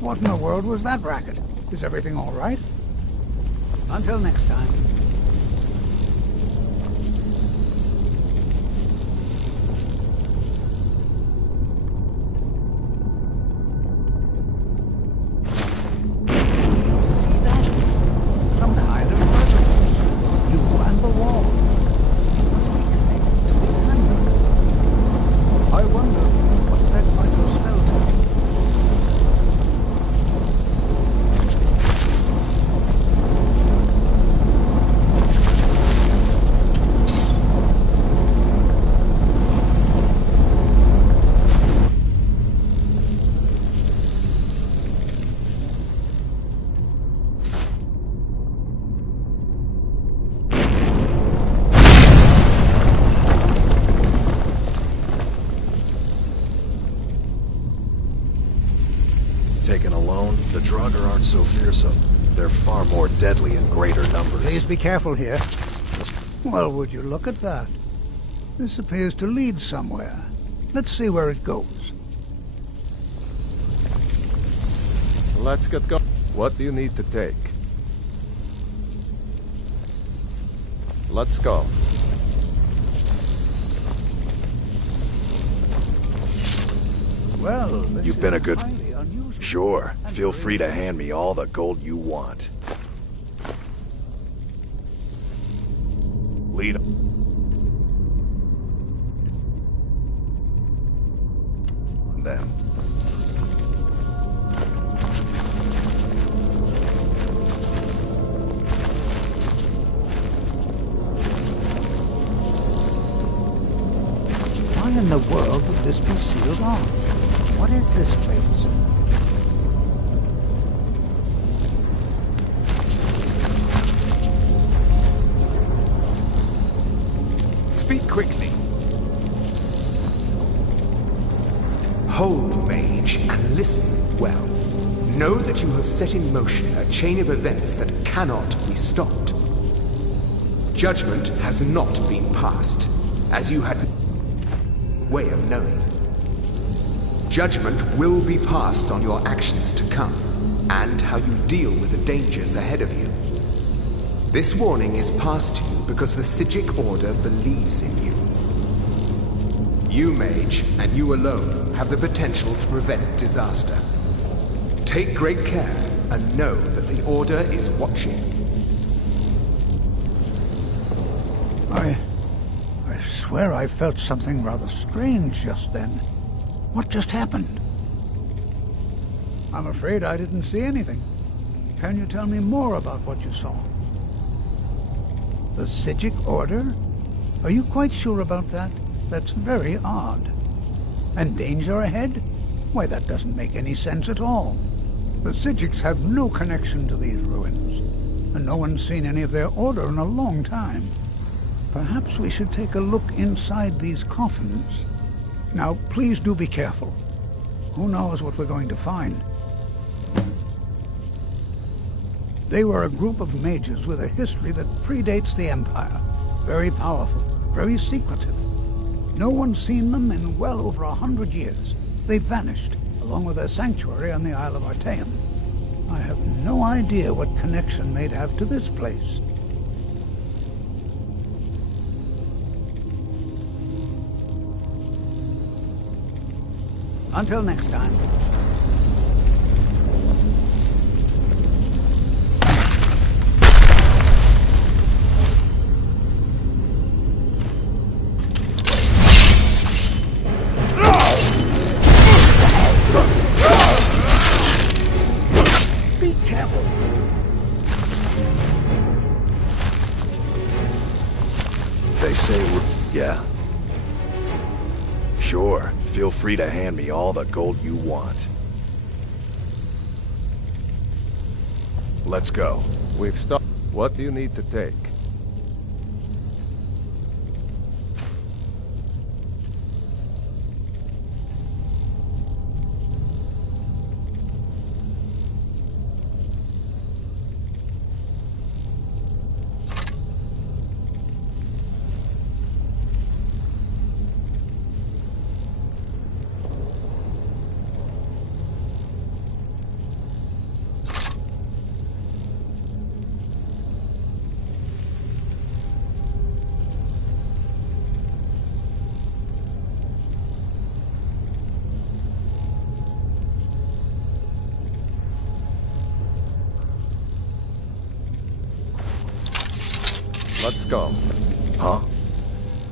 What in the world was that racket? Is everything all right? Until next time. Taken alone, the Draugr aren't so fearsome. They're far more deadly in greater numbers. Please be careful here. Well, would you look at that? This appears to lead somewhere. Let's see where it goes. Let's get going. What do you need to take? Let's go. Well, You've been a good... Sure, feel free to hand me all the gold you want. Lead 'em. Then. Why in the world would this be sealed off? What is this place? Speak quickly. Hold, mage, and listen well. Know that you have set in motion a chain of events that cannot be stopped. Judgment has not been passed, as you had way of knowing. Judgment will be passed on your actions to come, and how you deal with the dangers ahead of you. This warning is passed to you because the Psijic Order believes in you. You, mage, and you alone, have the potential to prevent disaster. Take great care, and know that the Order is watching. I swear I felt something rather strange just then. What just happened? I'm afraid I didn't see anything. Can you tell me more about what you saw? The Psijic Order? Are you quite sure about that? That's very odd. And danger ahead? Why, that doesn't make any sense at all. The Psijics have no connection to these ruins, and no one's seen any of their order in a long time. Perhaps we should take a look inside these coffins. Now, please do be careful. Who knows what we're going to find? They were a group of mages with a history that predates the Empire. Very powerful, very secretive. No one's seen them in well over 100 years. They vanished, along with their sanctuary on the Isle of Artaeum. I have no idea what connection they'd have to this place. Until next time. Be careful. They say yeah. Sure. Feel free to hand me all the gold you want. Let's go. We've stopped. What do you need to take? Let's go. Huh?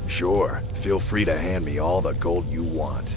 Sure. Feel free to hand me all the gold you want.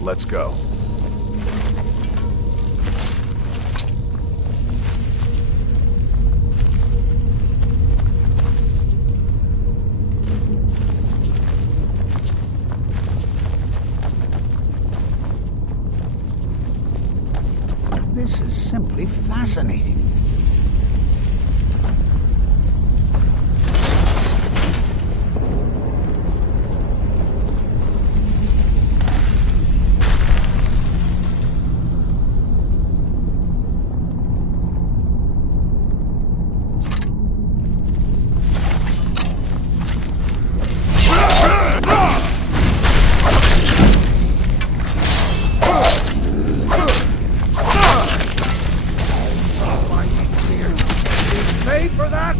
Let's go. This is simply fascinating. Paid for that?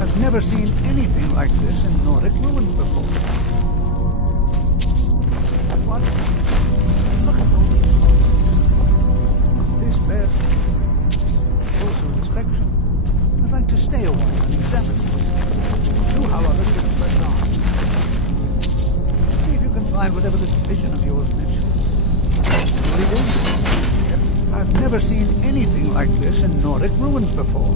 I've never seen anything like this in Nordic ruins before. What? Look at all this. This bears closer inspection. I'd like to stay a while and examine it. Do, however, should press on. See if you can find whatever this vision of yours mentioned. Really do. I've never seen anything like this in Nordic ruins before.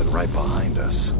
something right behind us.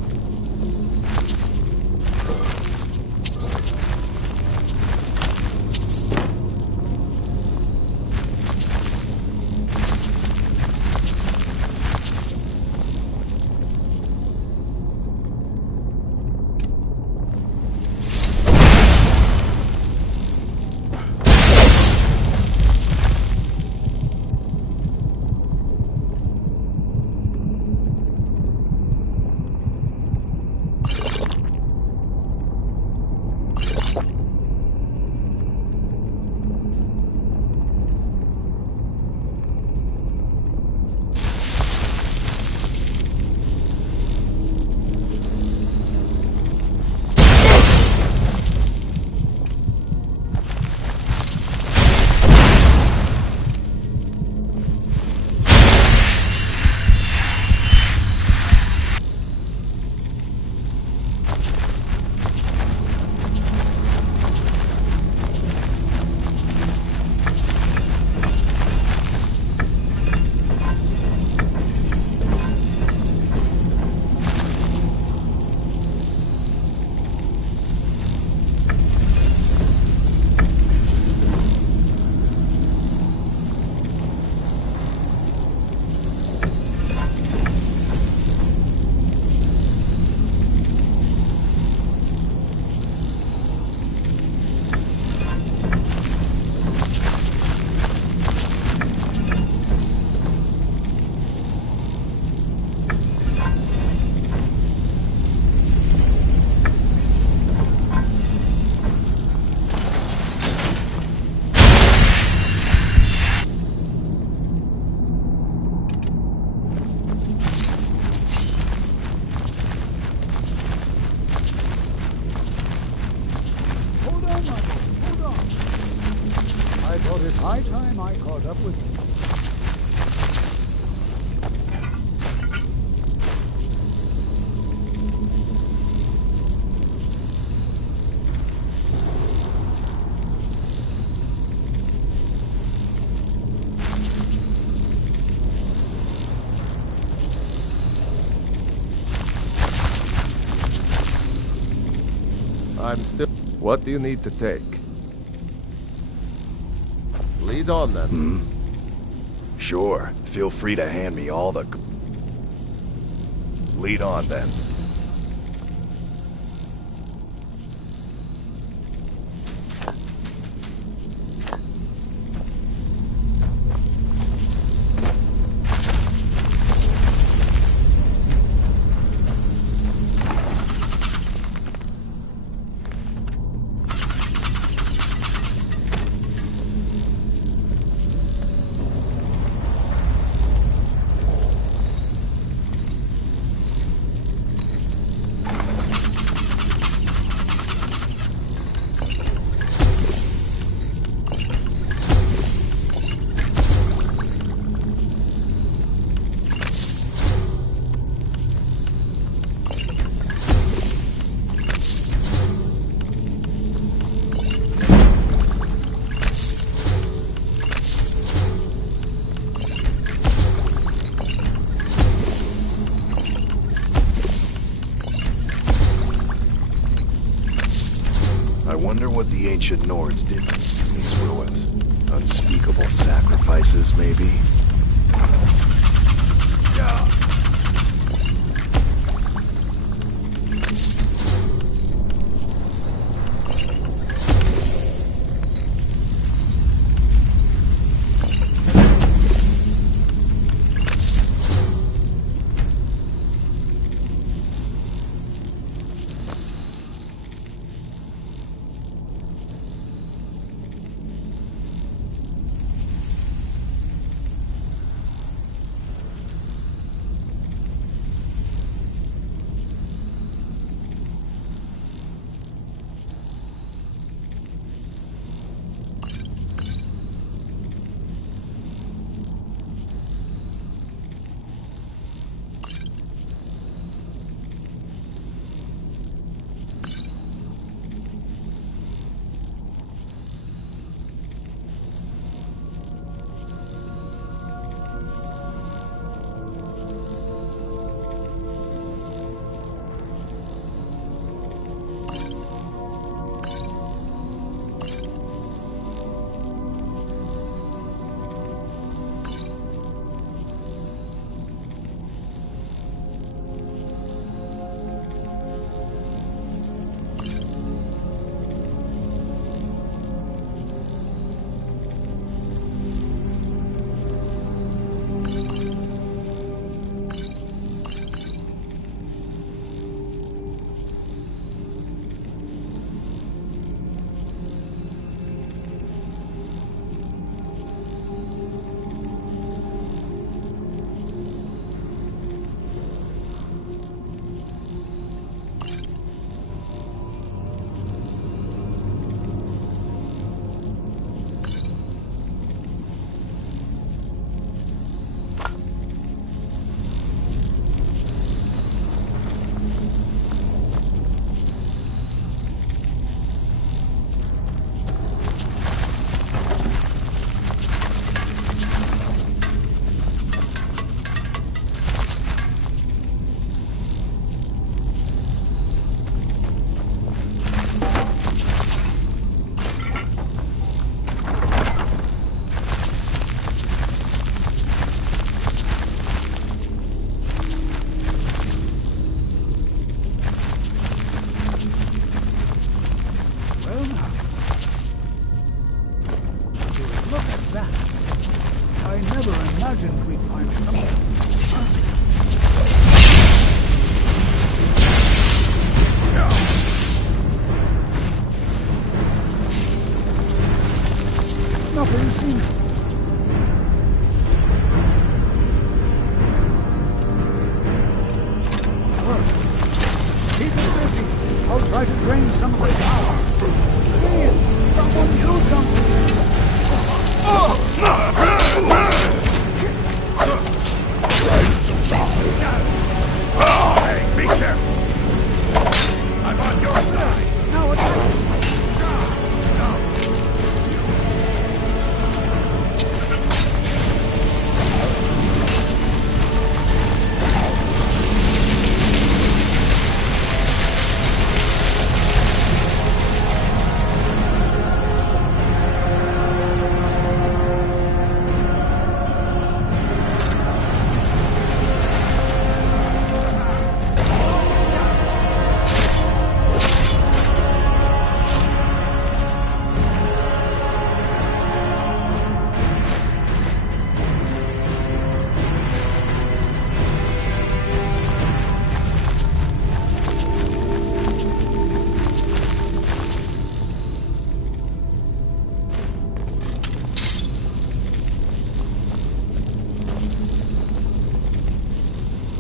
High time I caught up with you. I'm still... What do you need to take? Lead on, then. Sure. Feel free to hand me all the... Lead on, then. I wonder what the ancient Nords did in these ruins. Unspeakable sacrifices, maybe? try to drain some of the power. Please, someone do something! Hey, be careful! I'm on your side! Now attack!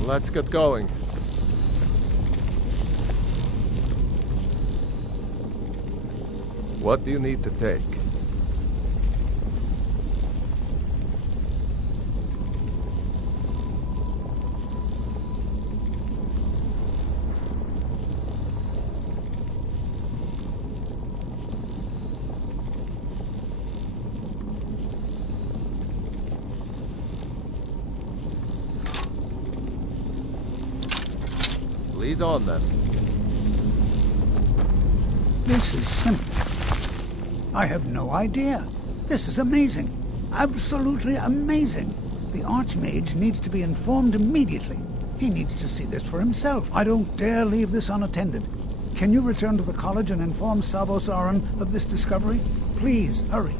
Let's get going. What do you need to take? Lead on, then. This is simple. I have no idea. This is amazing. Absolutely amazing. The Archmage needs to be informed immediately. He needs to see this for himself. I don't dare leave this unattended. Can you return to the college and inform Savos Aran of this discovery? Please, hurry.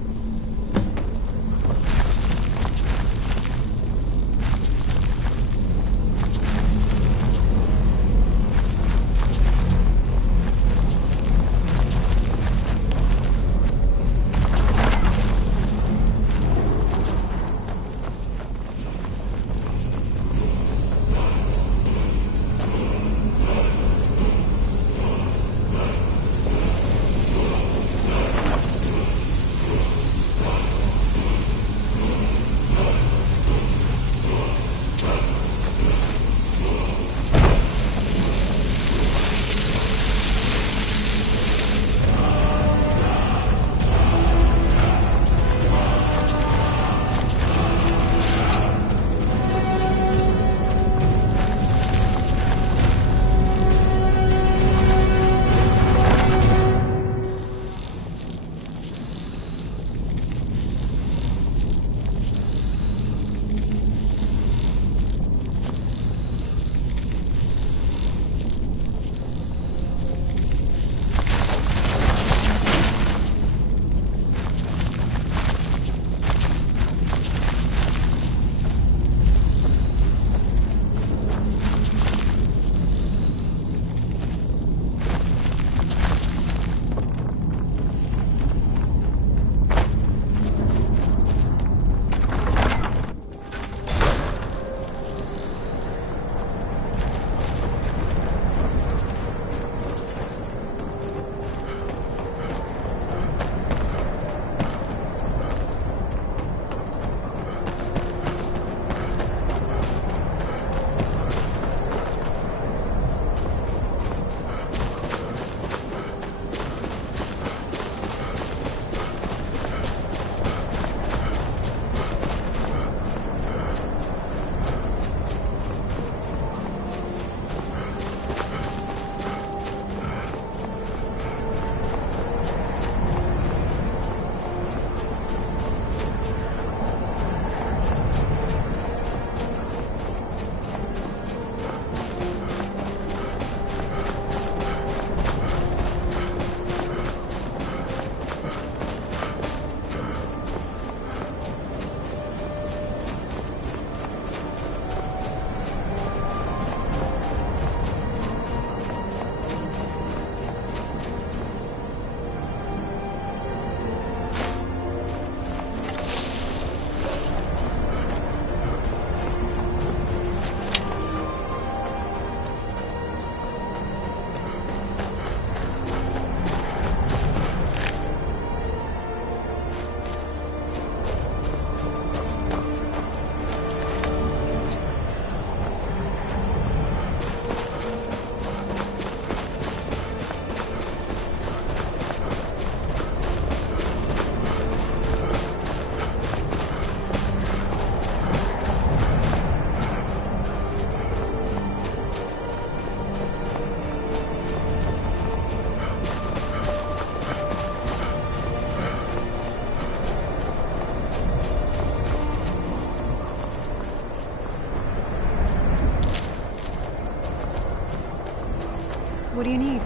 What do you need?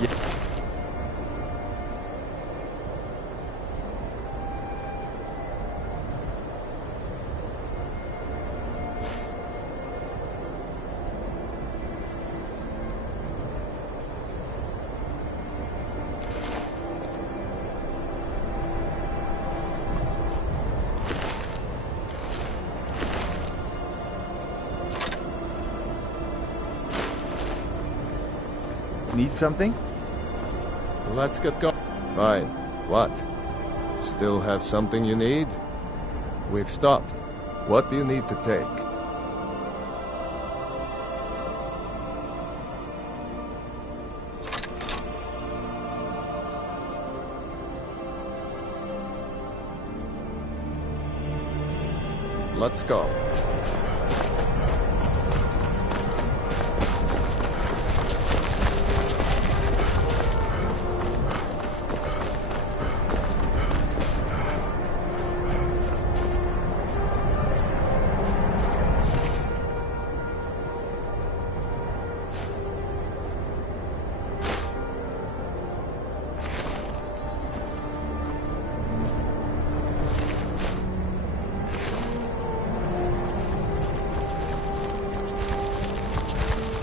Yeah. Need something? Let's get going. Fine. What? Still have something you need? We've stopped. What do you need to take? Let's go.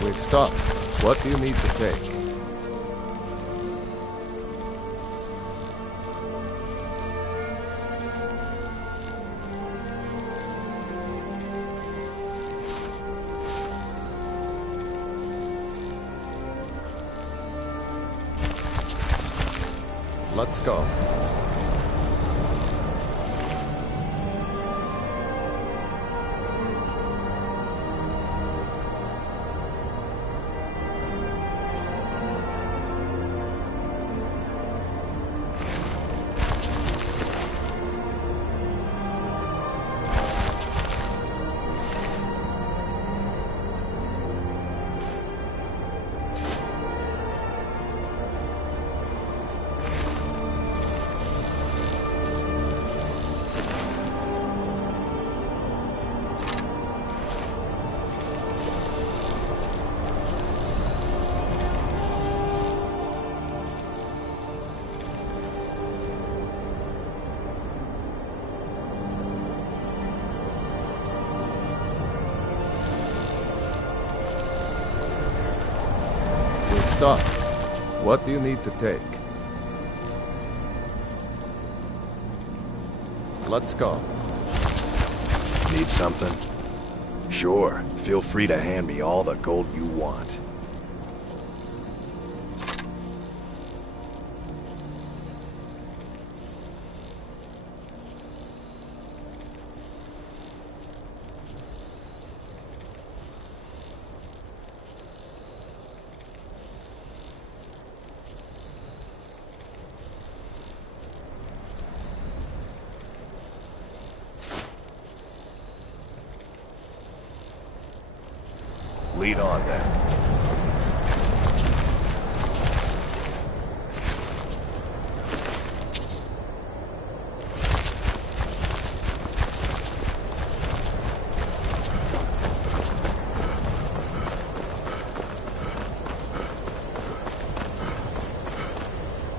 We've stopped. What do you need to take? Let's go. Stop. What do you need to take? Let's go. Need something? Sure. Feel free to hand me all the gold you want. Lead on, then.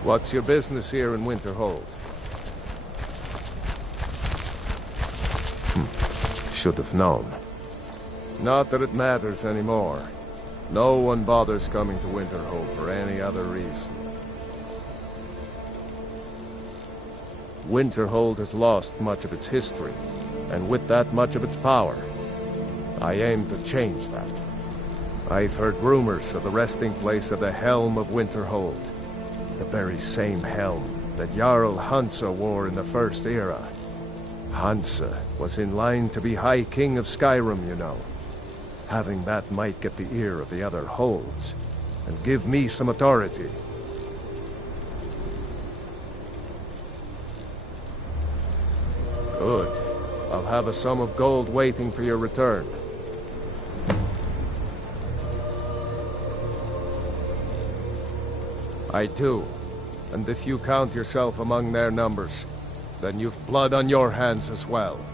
What's your business here in Winterhold? Should have known. Not that it matters anymore. No one bothers coming to Winterhold for any other reason. Winterhold has lost much of its history, and with that much of its power. I aim to change that. I've heard rumors of the resting place of the Helm of Winterhold. The very same helm that Jarl Hansa wore in the First Era. Hansa was in line to be High King of Skyrim, you know. Having that might get the ear of the other holds, and give me some authority. Good. I'll have a sum of gold waiting for your return. I do. And if you count yourself among their numbers, then you've blood on your hands as well.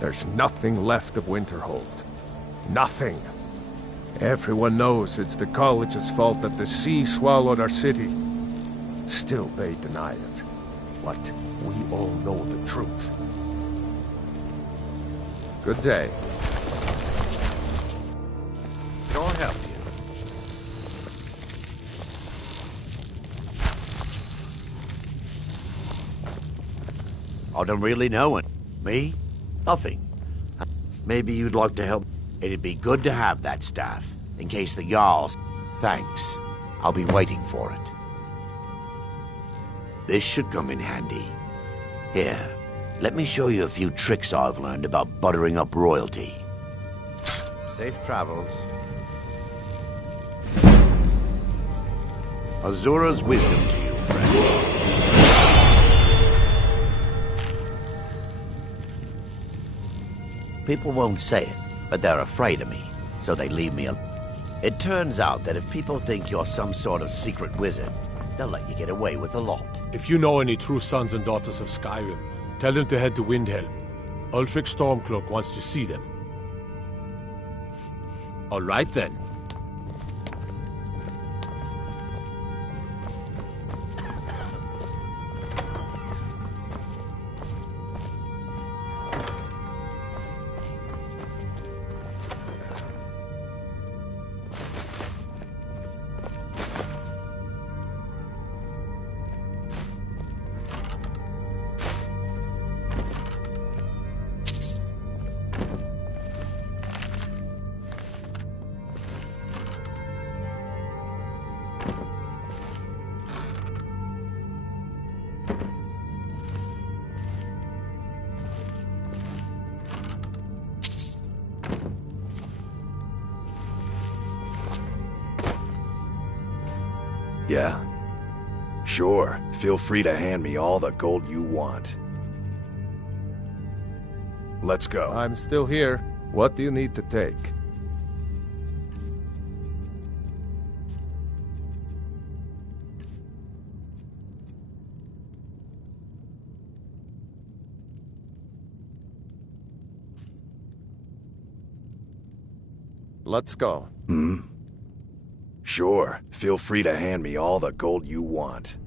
There's nothing left of Winterhold. Nothing. Everyone knows it's the college's fault that the sea swallowed our city. Still, they deny it. But we all know the truth. Good day. I'll help you. I don't really know it. Me? Nothing. Maybe you'd like to help. It'd be good to have that staff, in case the Jarls... Thanks. I'll be waiting for it. This should come in handy. Here, let me show you a few tricks I've learned about buttering up royalty. Safe travels. Azura's wisdom to you, friend. People won't say it, but they're afraid of me, so they leave me alone. It turns out that if people think you're some sort of secret wizard, they'll let you get away with a lot. If you know any true sons and daughters of Skyrim, tell them to head to Windhelm. Ulfric Stormcloak wants to see them. All right then. Yeah. Sure. Feel free to hand me all the gold you want. Let's go. I'm still here. What do you need to take? Let's go. Hmm? Sure. Feel free to hand me all the gold you want.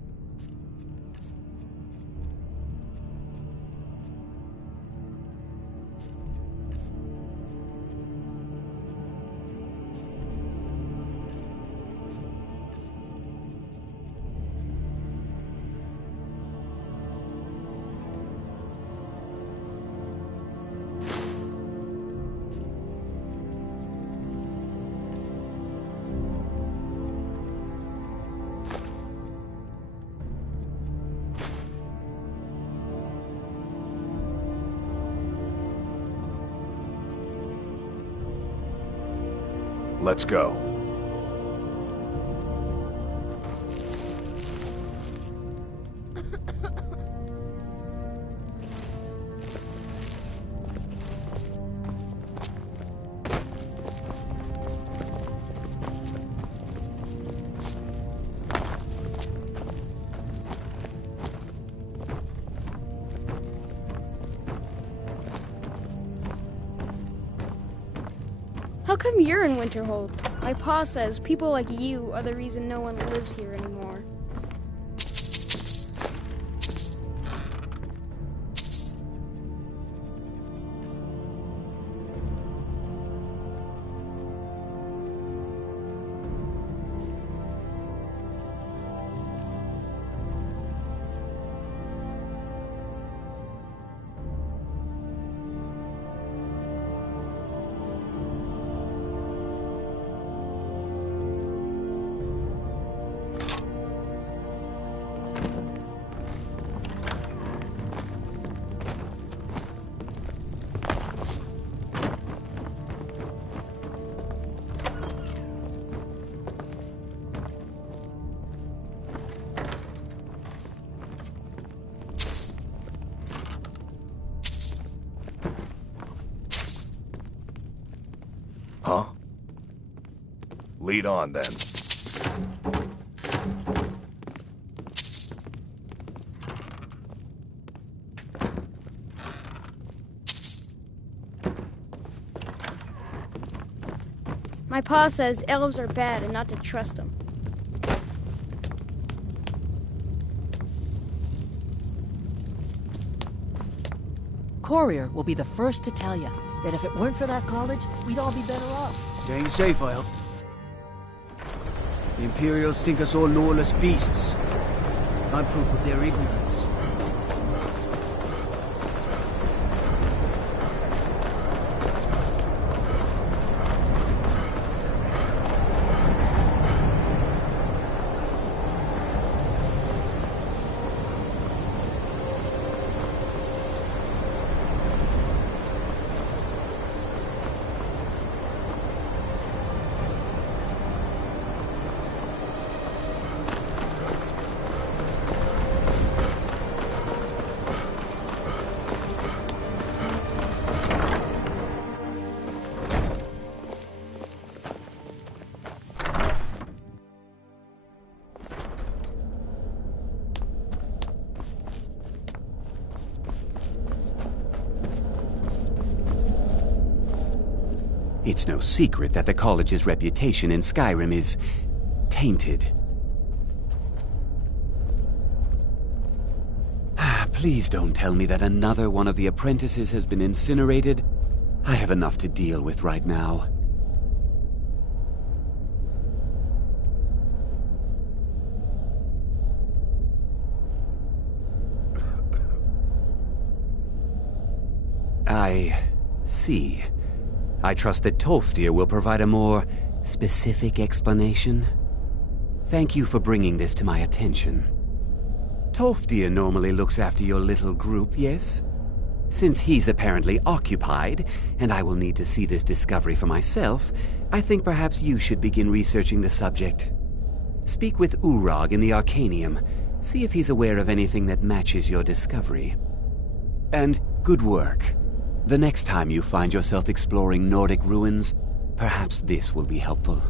Let's go. How come you're in Winterhold? My pa says people like you are the reason no one lives here anymore. Huh? Lead on, then. My pa says elves are bad and not to trust them. Courier will be the first to tell you that if it weren't for that college, we'd all be better off. Staying safe, I hope. The Imperials think us all lawless beasts. I'm proof of their ignorance. It's no secret that the college's reputation in Skyrim is tainted. Please don't tell me that another one of the apprentices has been incinerated. I have enough to deal with right now. I see. I trust that Tolfdir will provide a more specific explanation. Thank you for bringing this to my attention. Tolfdir normally looks after your little group, yes? Since he's apparently occupied, and I will need to see this discovery for myself, I think perhaps you should begin researching the subject. Speak with Urag in the Arcanium. See if he's aware of anything that matches your discovery. And good work. The next time you find yourself exploring Nordic ruins, perhaps this will be helpful.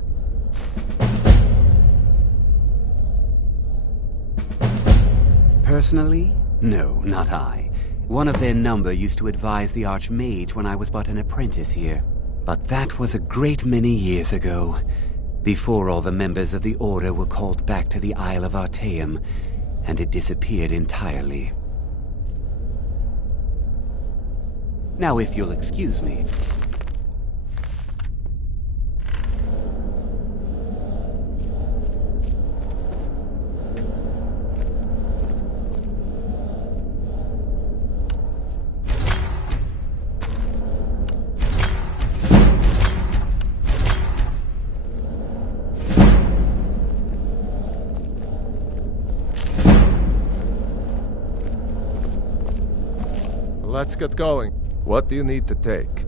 Personally? No, not I. One of their number used to advise the Archmage when I was but an apprentice here. But that was a great many years ago, before all the members of the Order were called back to the Isle of Artaeum, and it disappeared entirely. Now, if you'll excuse me. Let's get going. What do you need to take?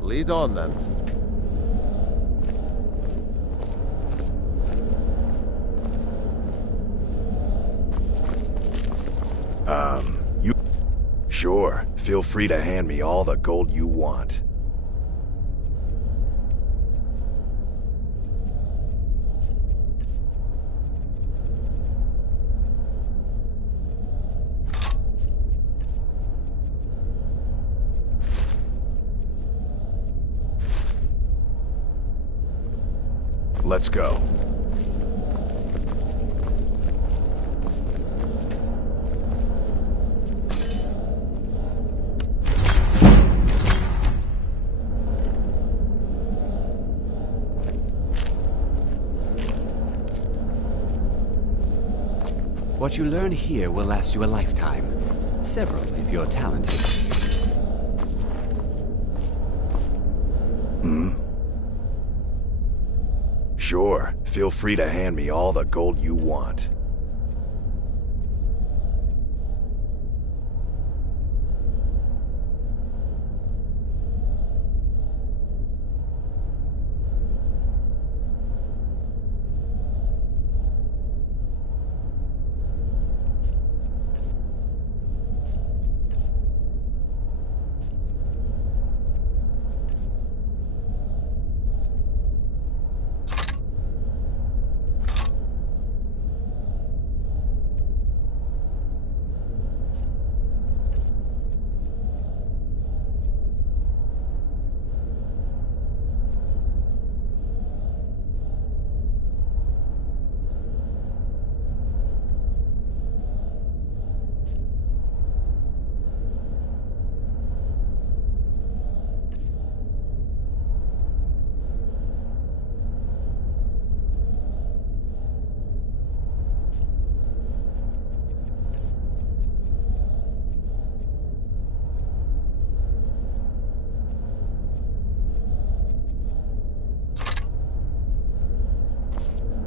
Lead on, then. Sure. Feel free to hand me all the gold you want. Let's go. What you learn here will last you a lifetime. Several, if you're talented. Sure. Feel free to hand me all the gold you want.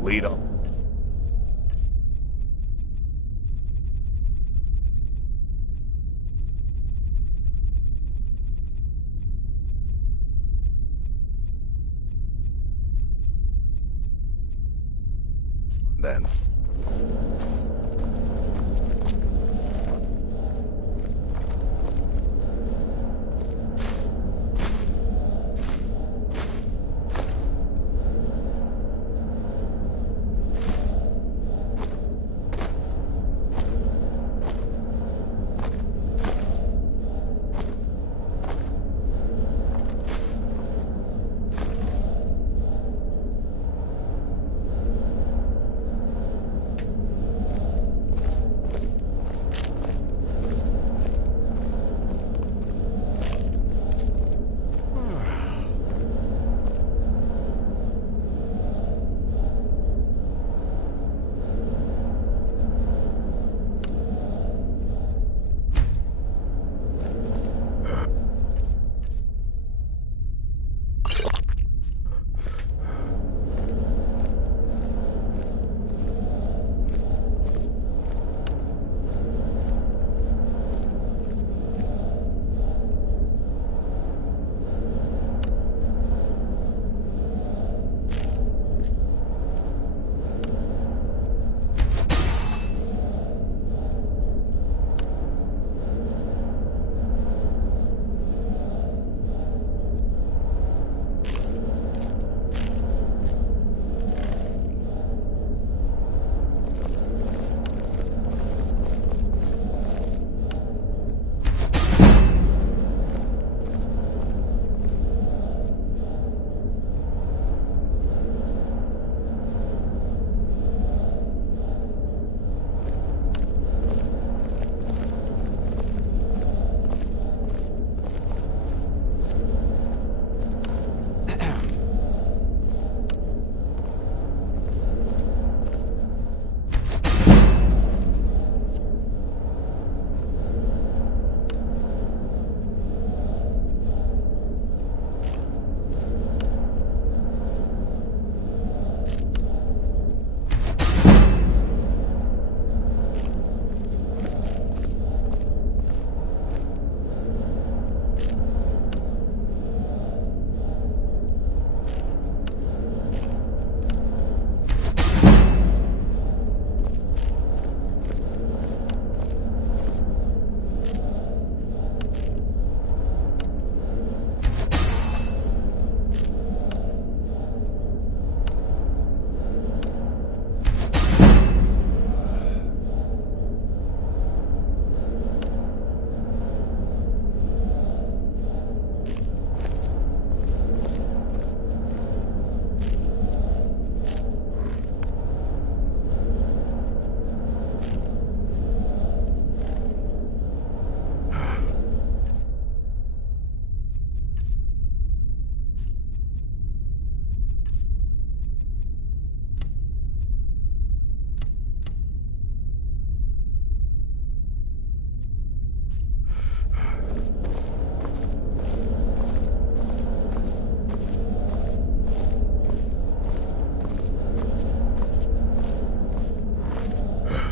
Lead on. Then.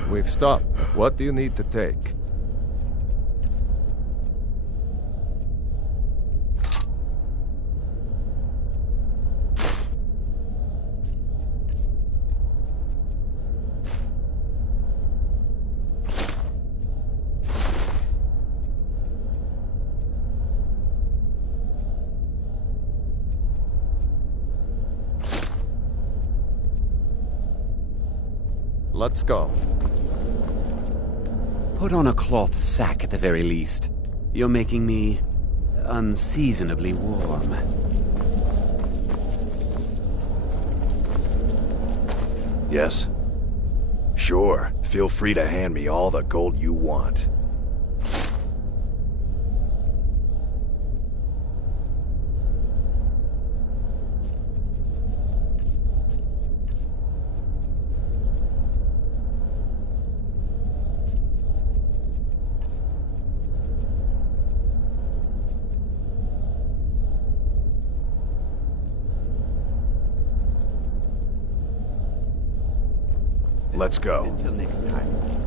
We've stopped. What do you need to take? Let's go. Put on a cloth sack at the very least. You're making me unseasonably warm. Yes? Sure. Feel free to hand me all the gold you want. Let's go. Until next time.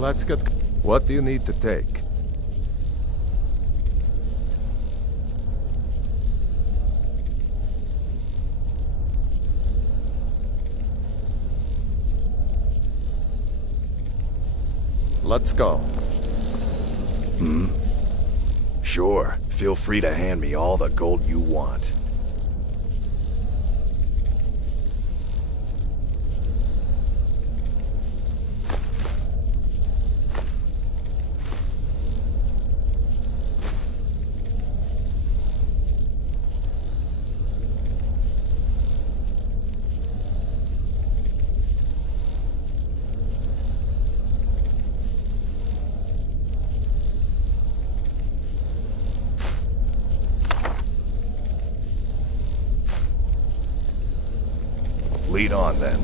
Let's get... What do you need to take? Let's go. Sure. Feel free to hand me all the gold you want. Lead on, then.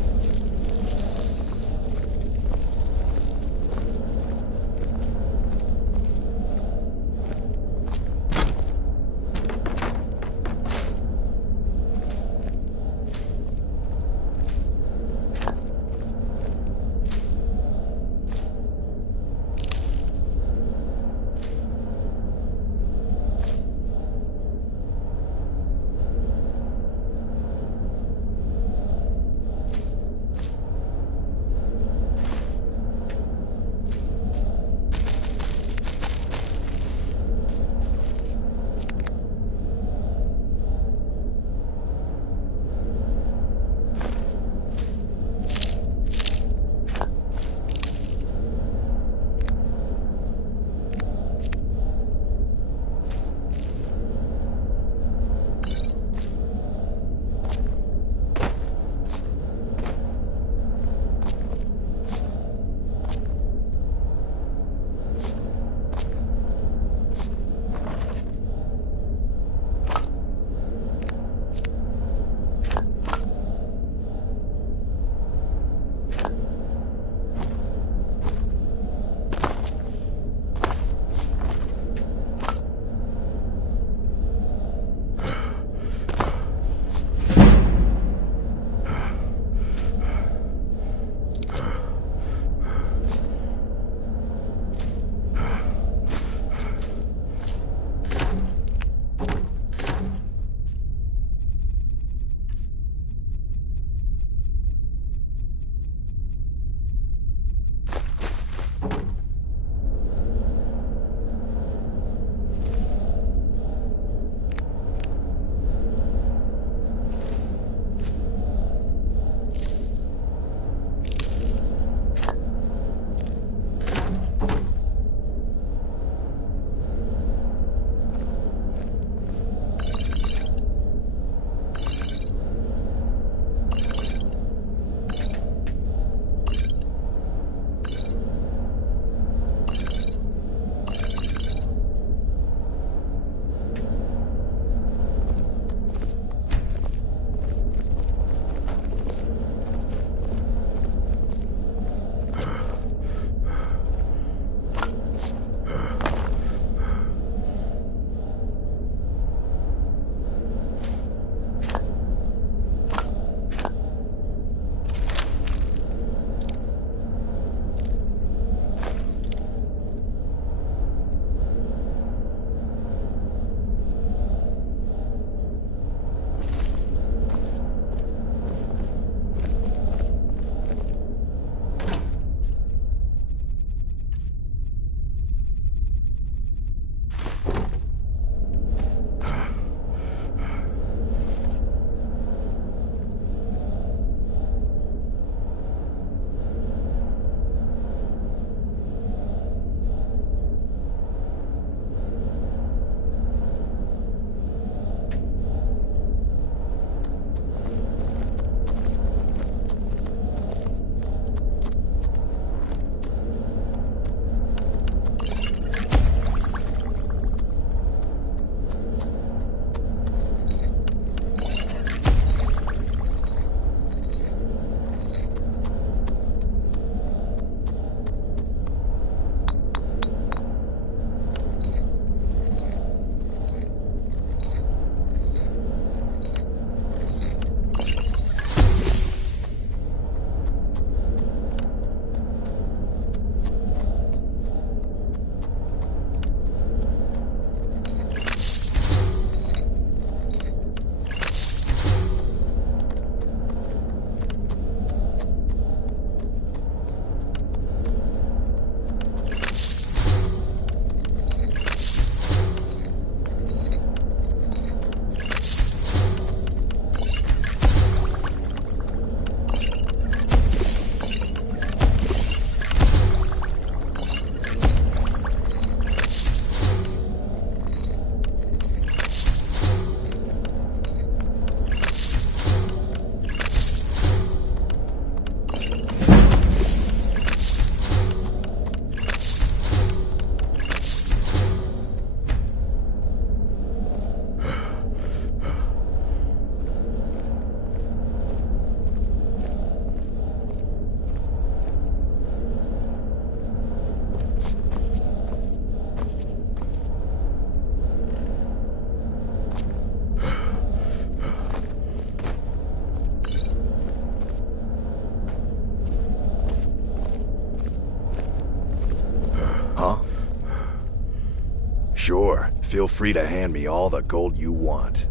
Feel free to hand me all the gold you want.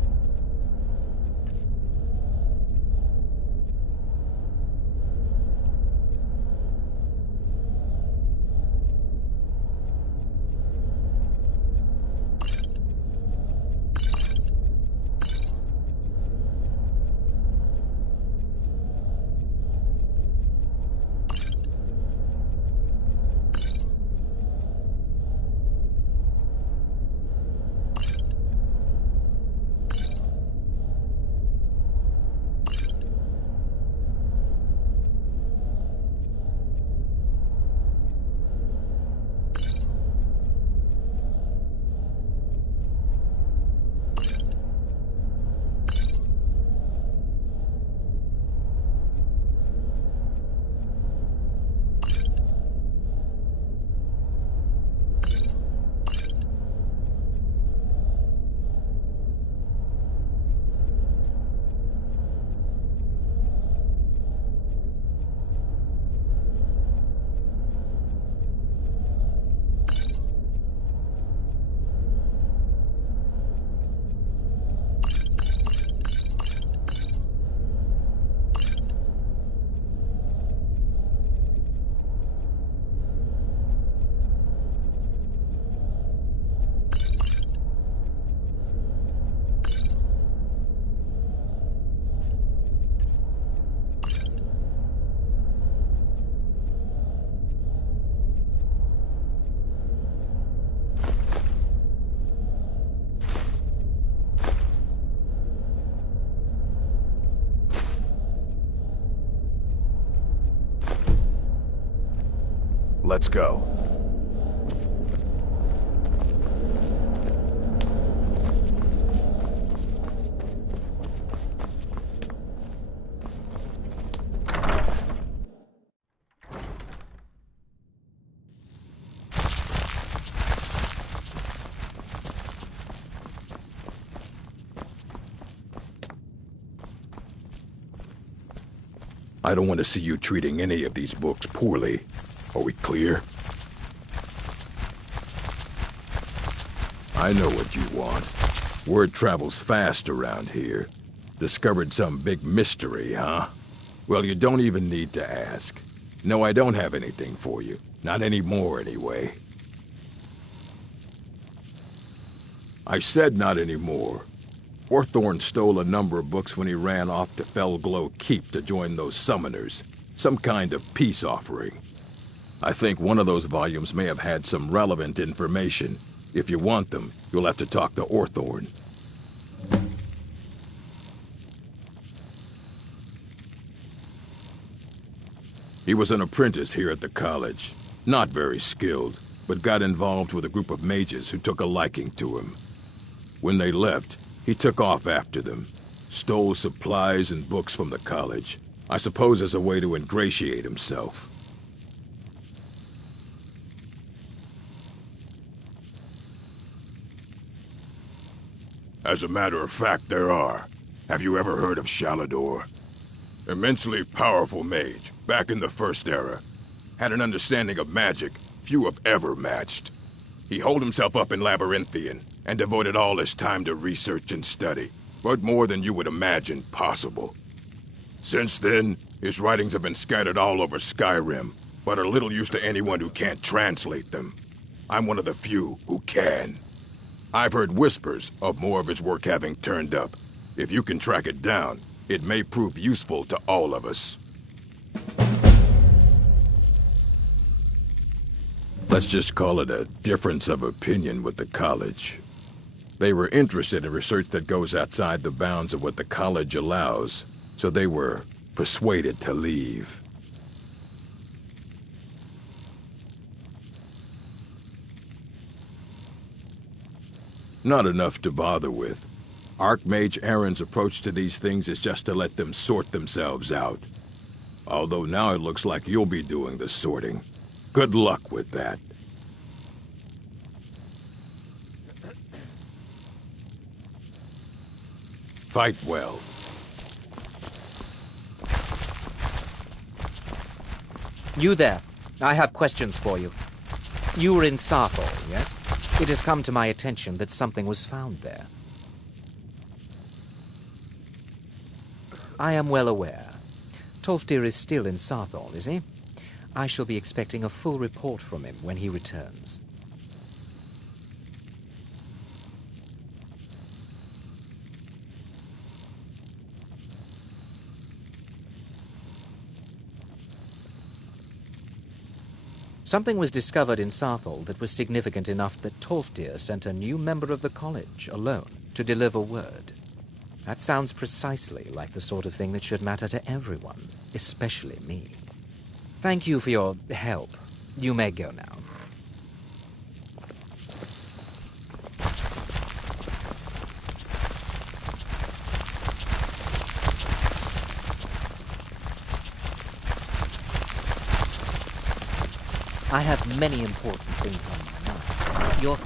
Let's go. I don't want to see you treating any of these books poorly. Are we clear? I know what you want. Word travels fast around here. Discovered some big mystery, huh? Well, you don't even need to ask. No, I don't have anything for you. Not anymore, anyway. I said not anymore. Orthorn stole a number of books when he ran off to Felglow Keep to join those summoners. Some kind of peace offering. I think one of those volumes may have had some relevant information. If you want them, you'll have to talk to Orthorn. He was an apprentice here at the college. Not very skilled, but got involved with a group of mages who took a liking to him. When they left, he took off after them. Stole supplies and books from the college. I suppose as a way to ingratiate himself. As a matter of fact, there are. Have you ever heard of Shalador? Immensely powerful mage, back in the First Era. Had an understanding of magic few have ever matched. He holed himself up in Labyrinthian, and devoted all his time to research and study, but more than you would imagine possible. Since then, his writings have been scattered all over Skyrim, but are little use to anyone who can't translate them. I'm one of the few who can. I've heard whispers of more of his work having turned up. If you can track it down, it may prove useful to all of us. Let's just call it a difference of opinion with the college. They were interested in research that goes outside the bounds of what the college allows, so they were persuaded to leave. Not enough to bother with. Archmage Aaron's approach to these things is just to let them sort themselves out. Although now it looks like you'll be doing the sorting. Good luck with that. Fight well. You there. I have questions for you. You were in Sarthor, yes? It has come to my attention that something was found there. I am well aware. Tolfdir is still in Sarthal, is he? I shall be expecting a full report from him when he returns. Something was discovered in Sarthal that was significant enough that Tolfdir sent a new member of the college, alone, to deliver word. That sounds precisely like the sort of thing that should matter to everyone, especially me. Thank you for your help. You may go now. I have many important things on my mind. Your...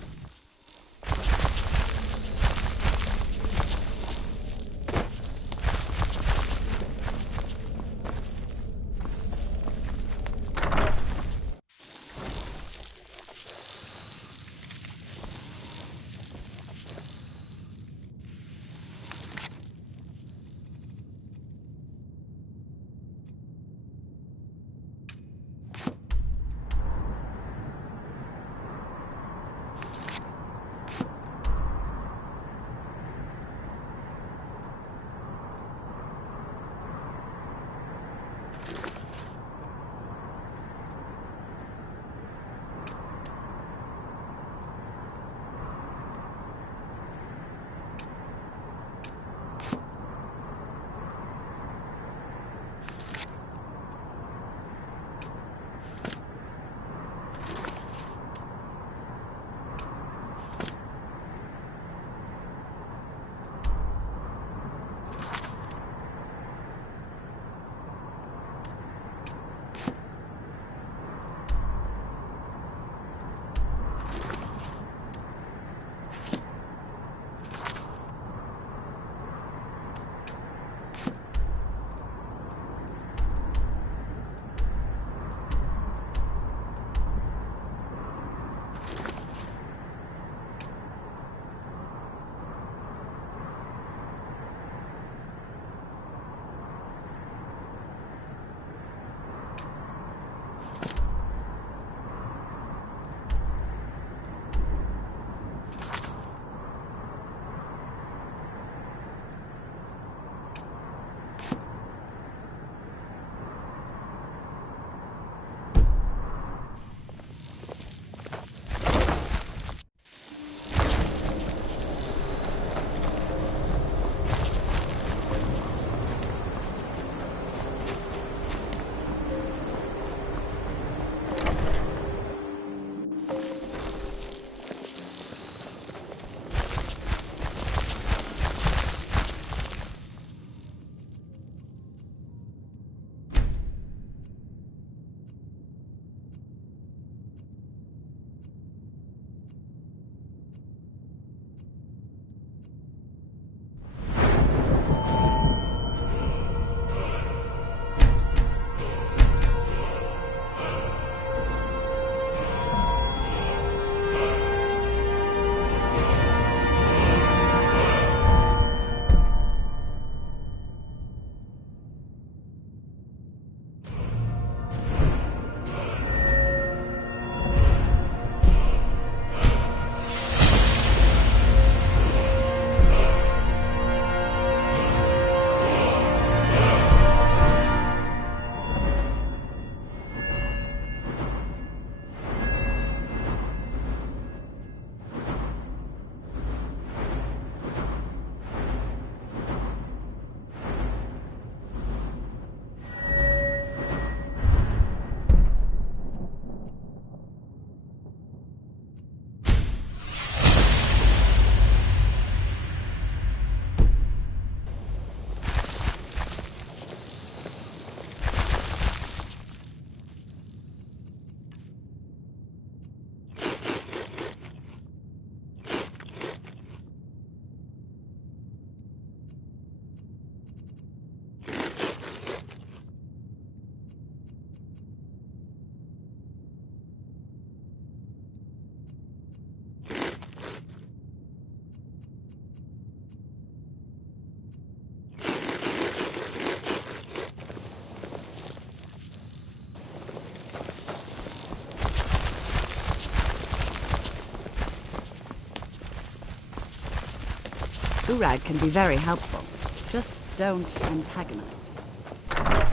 Urag can be very helpful. Just don't antagonize him.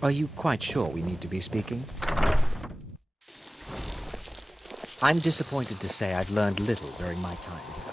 Are you quite sure we need to be speaking? I'm disappointed to say I've learned little during my time here.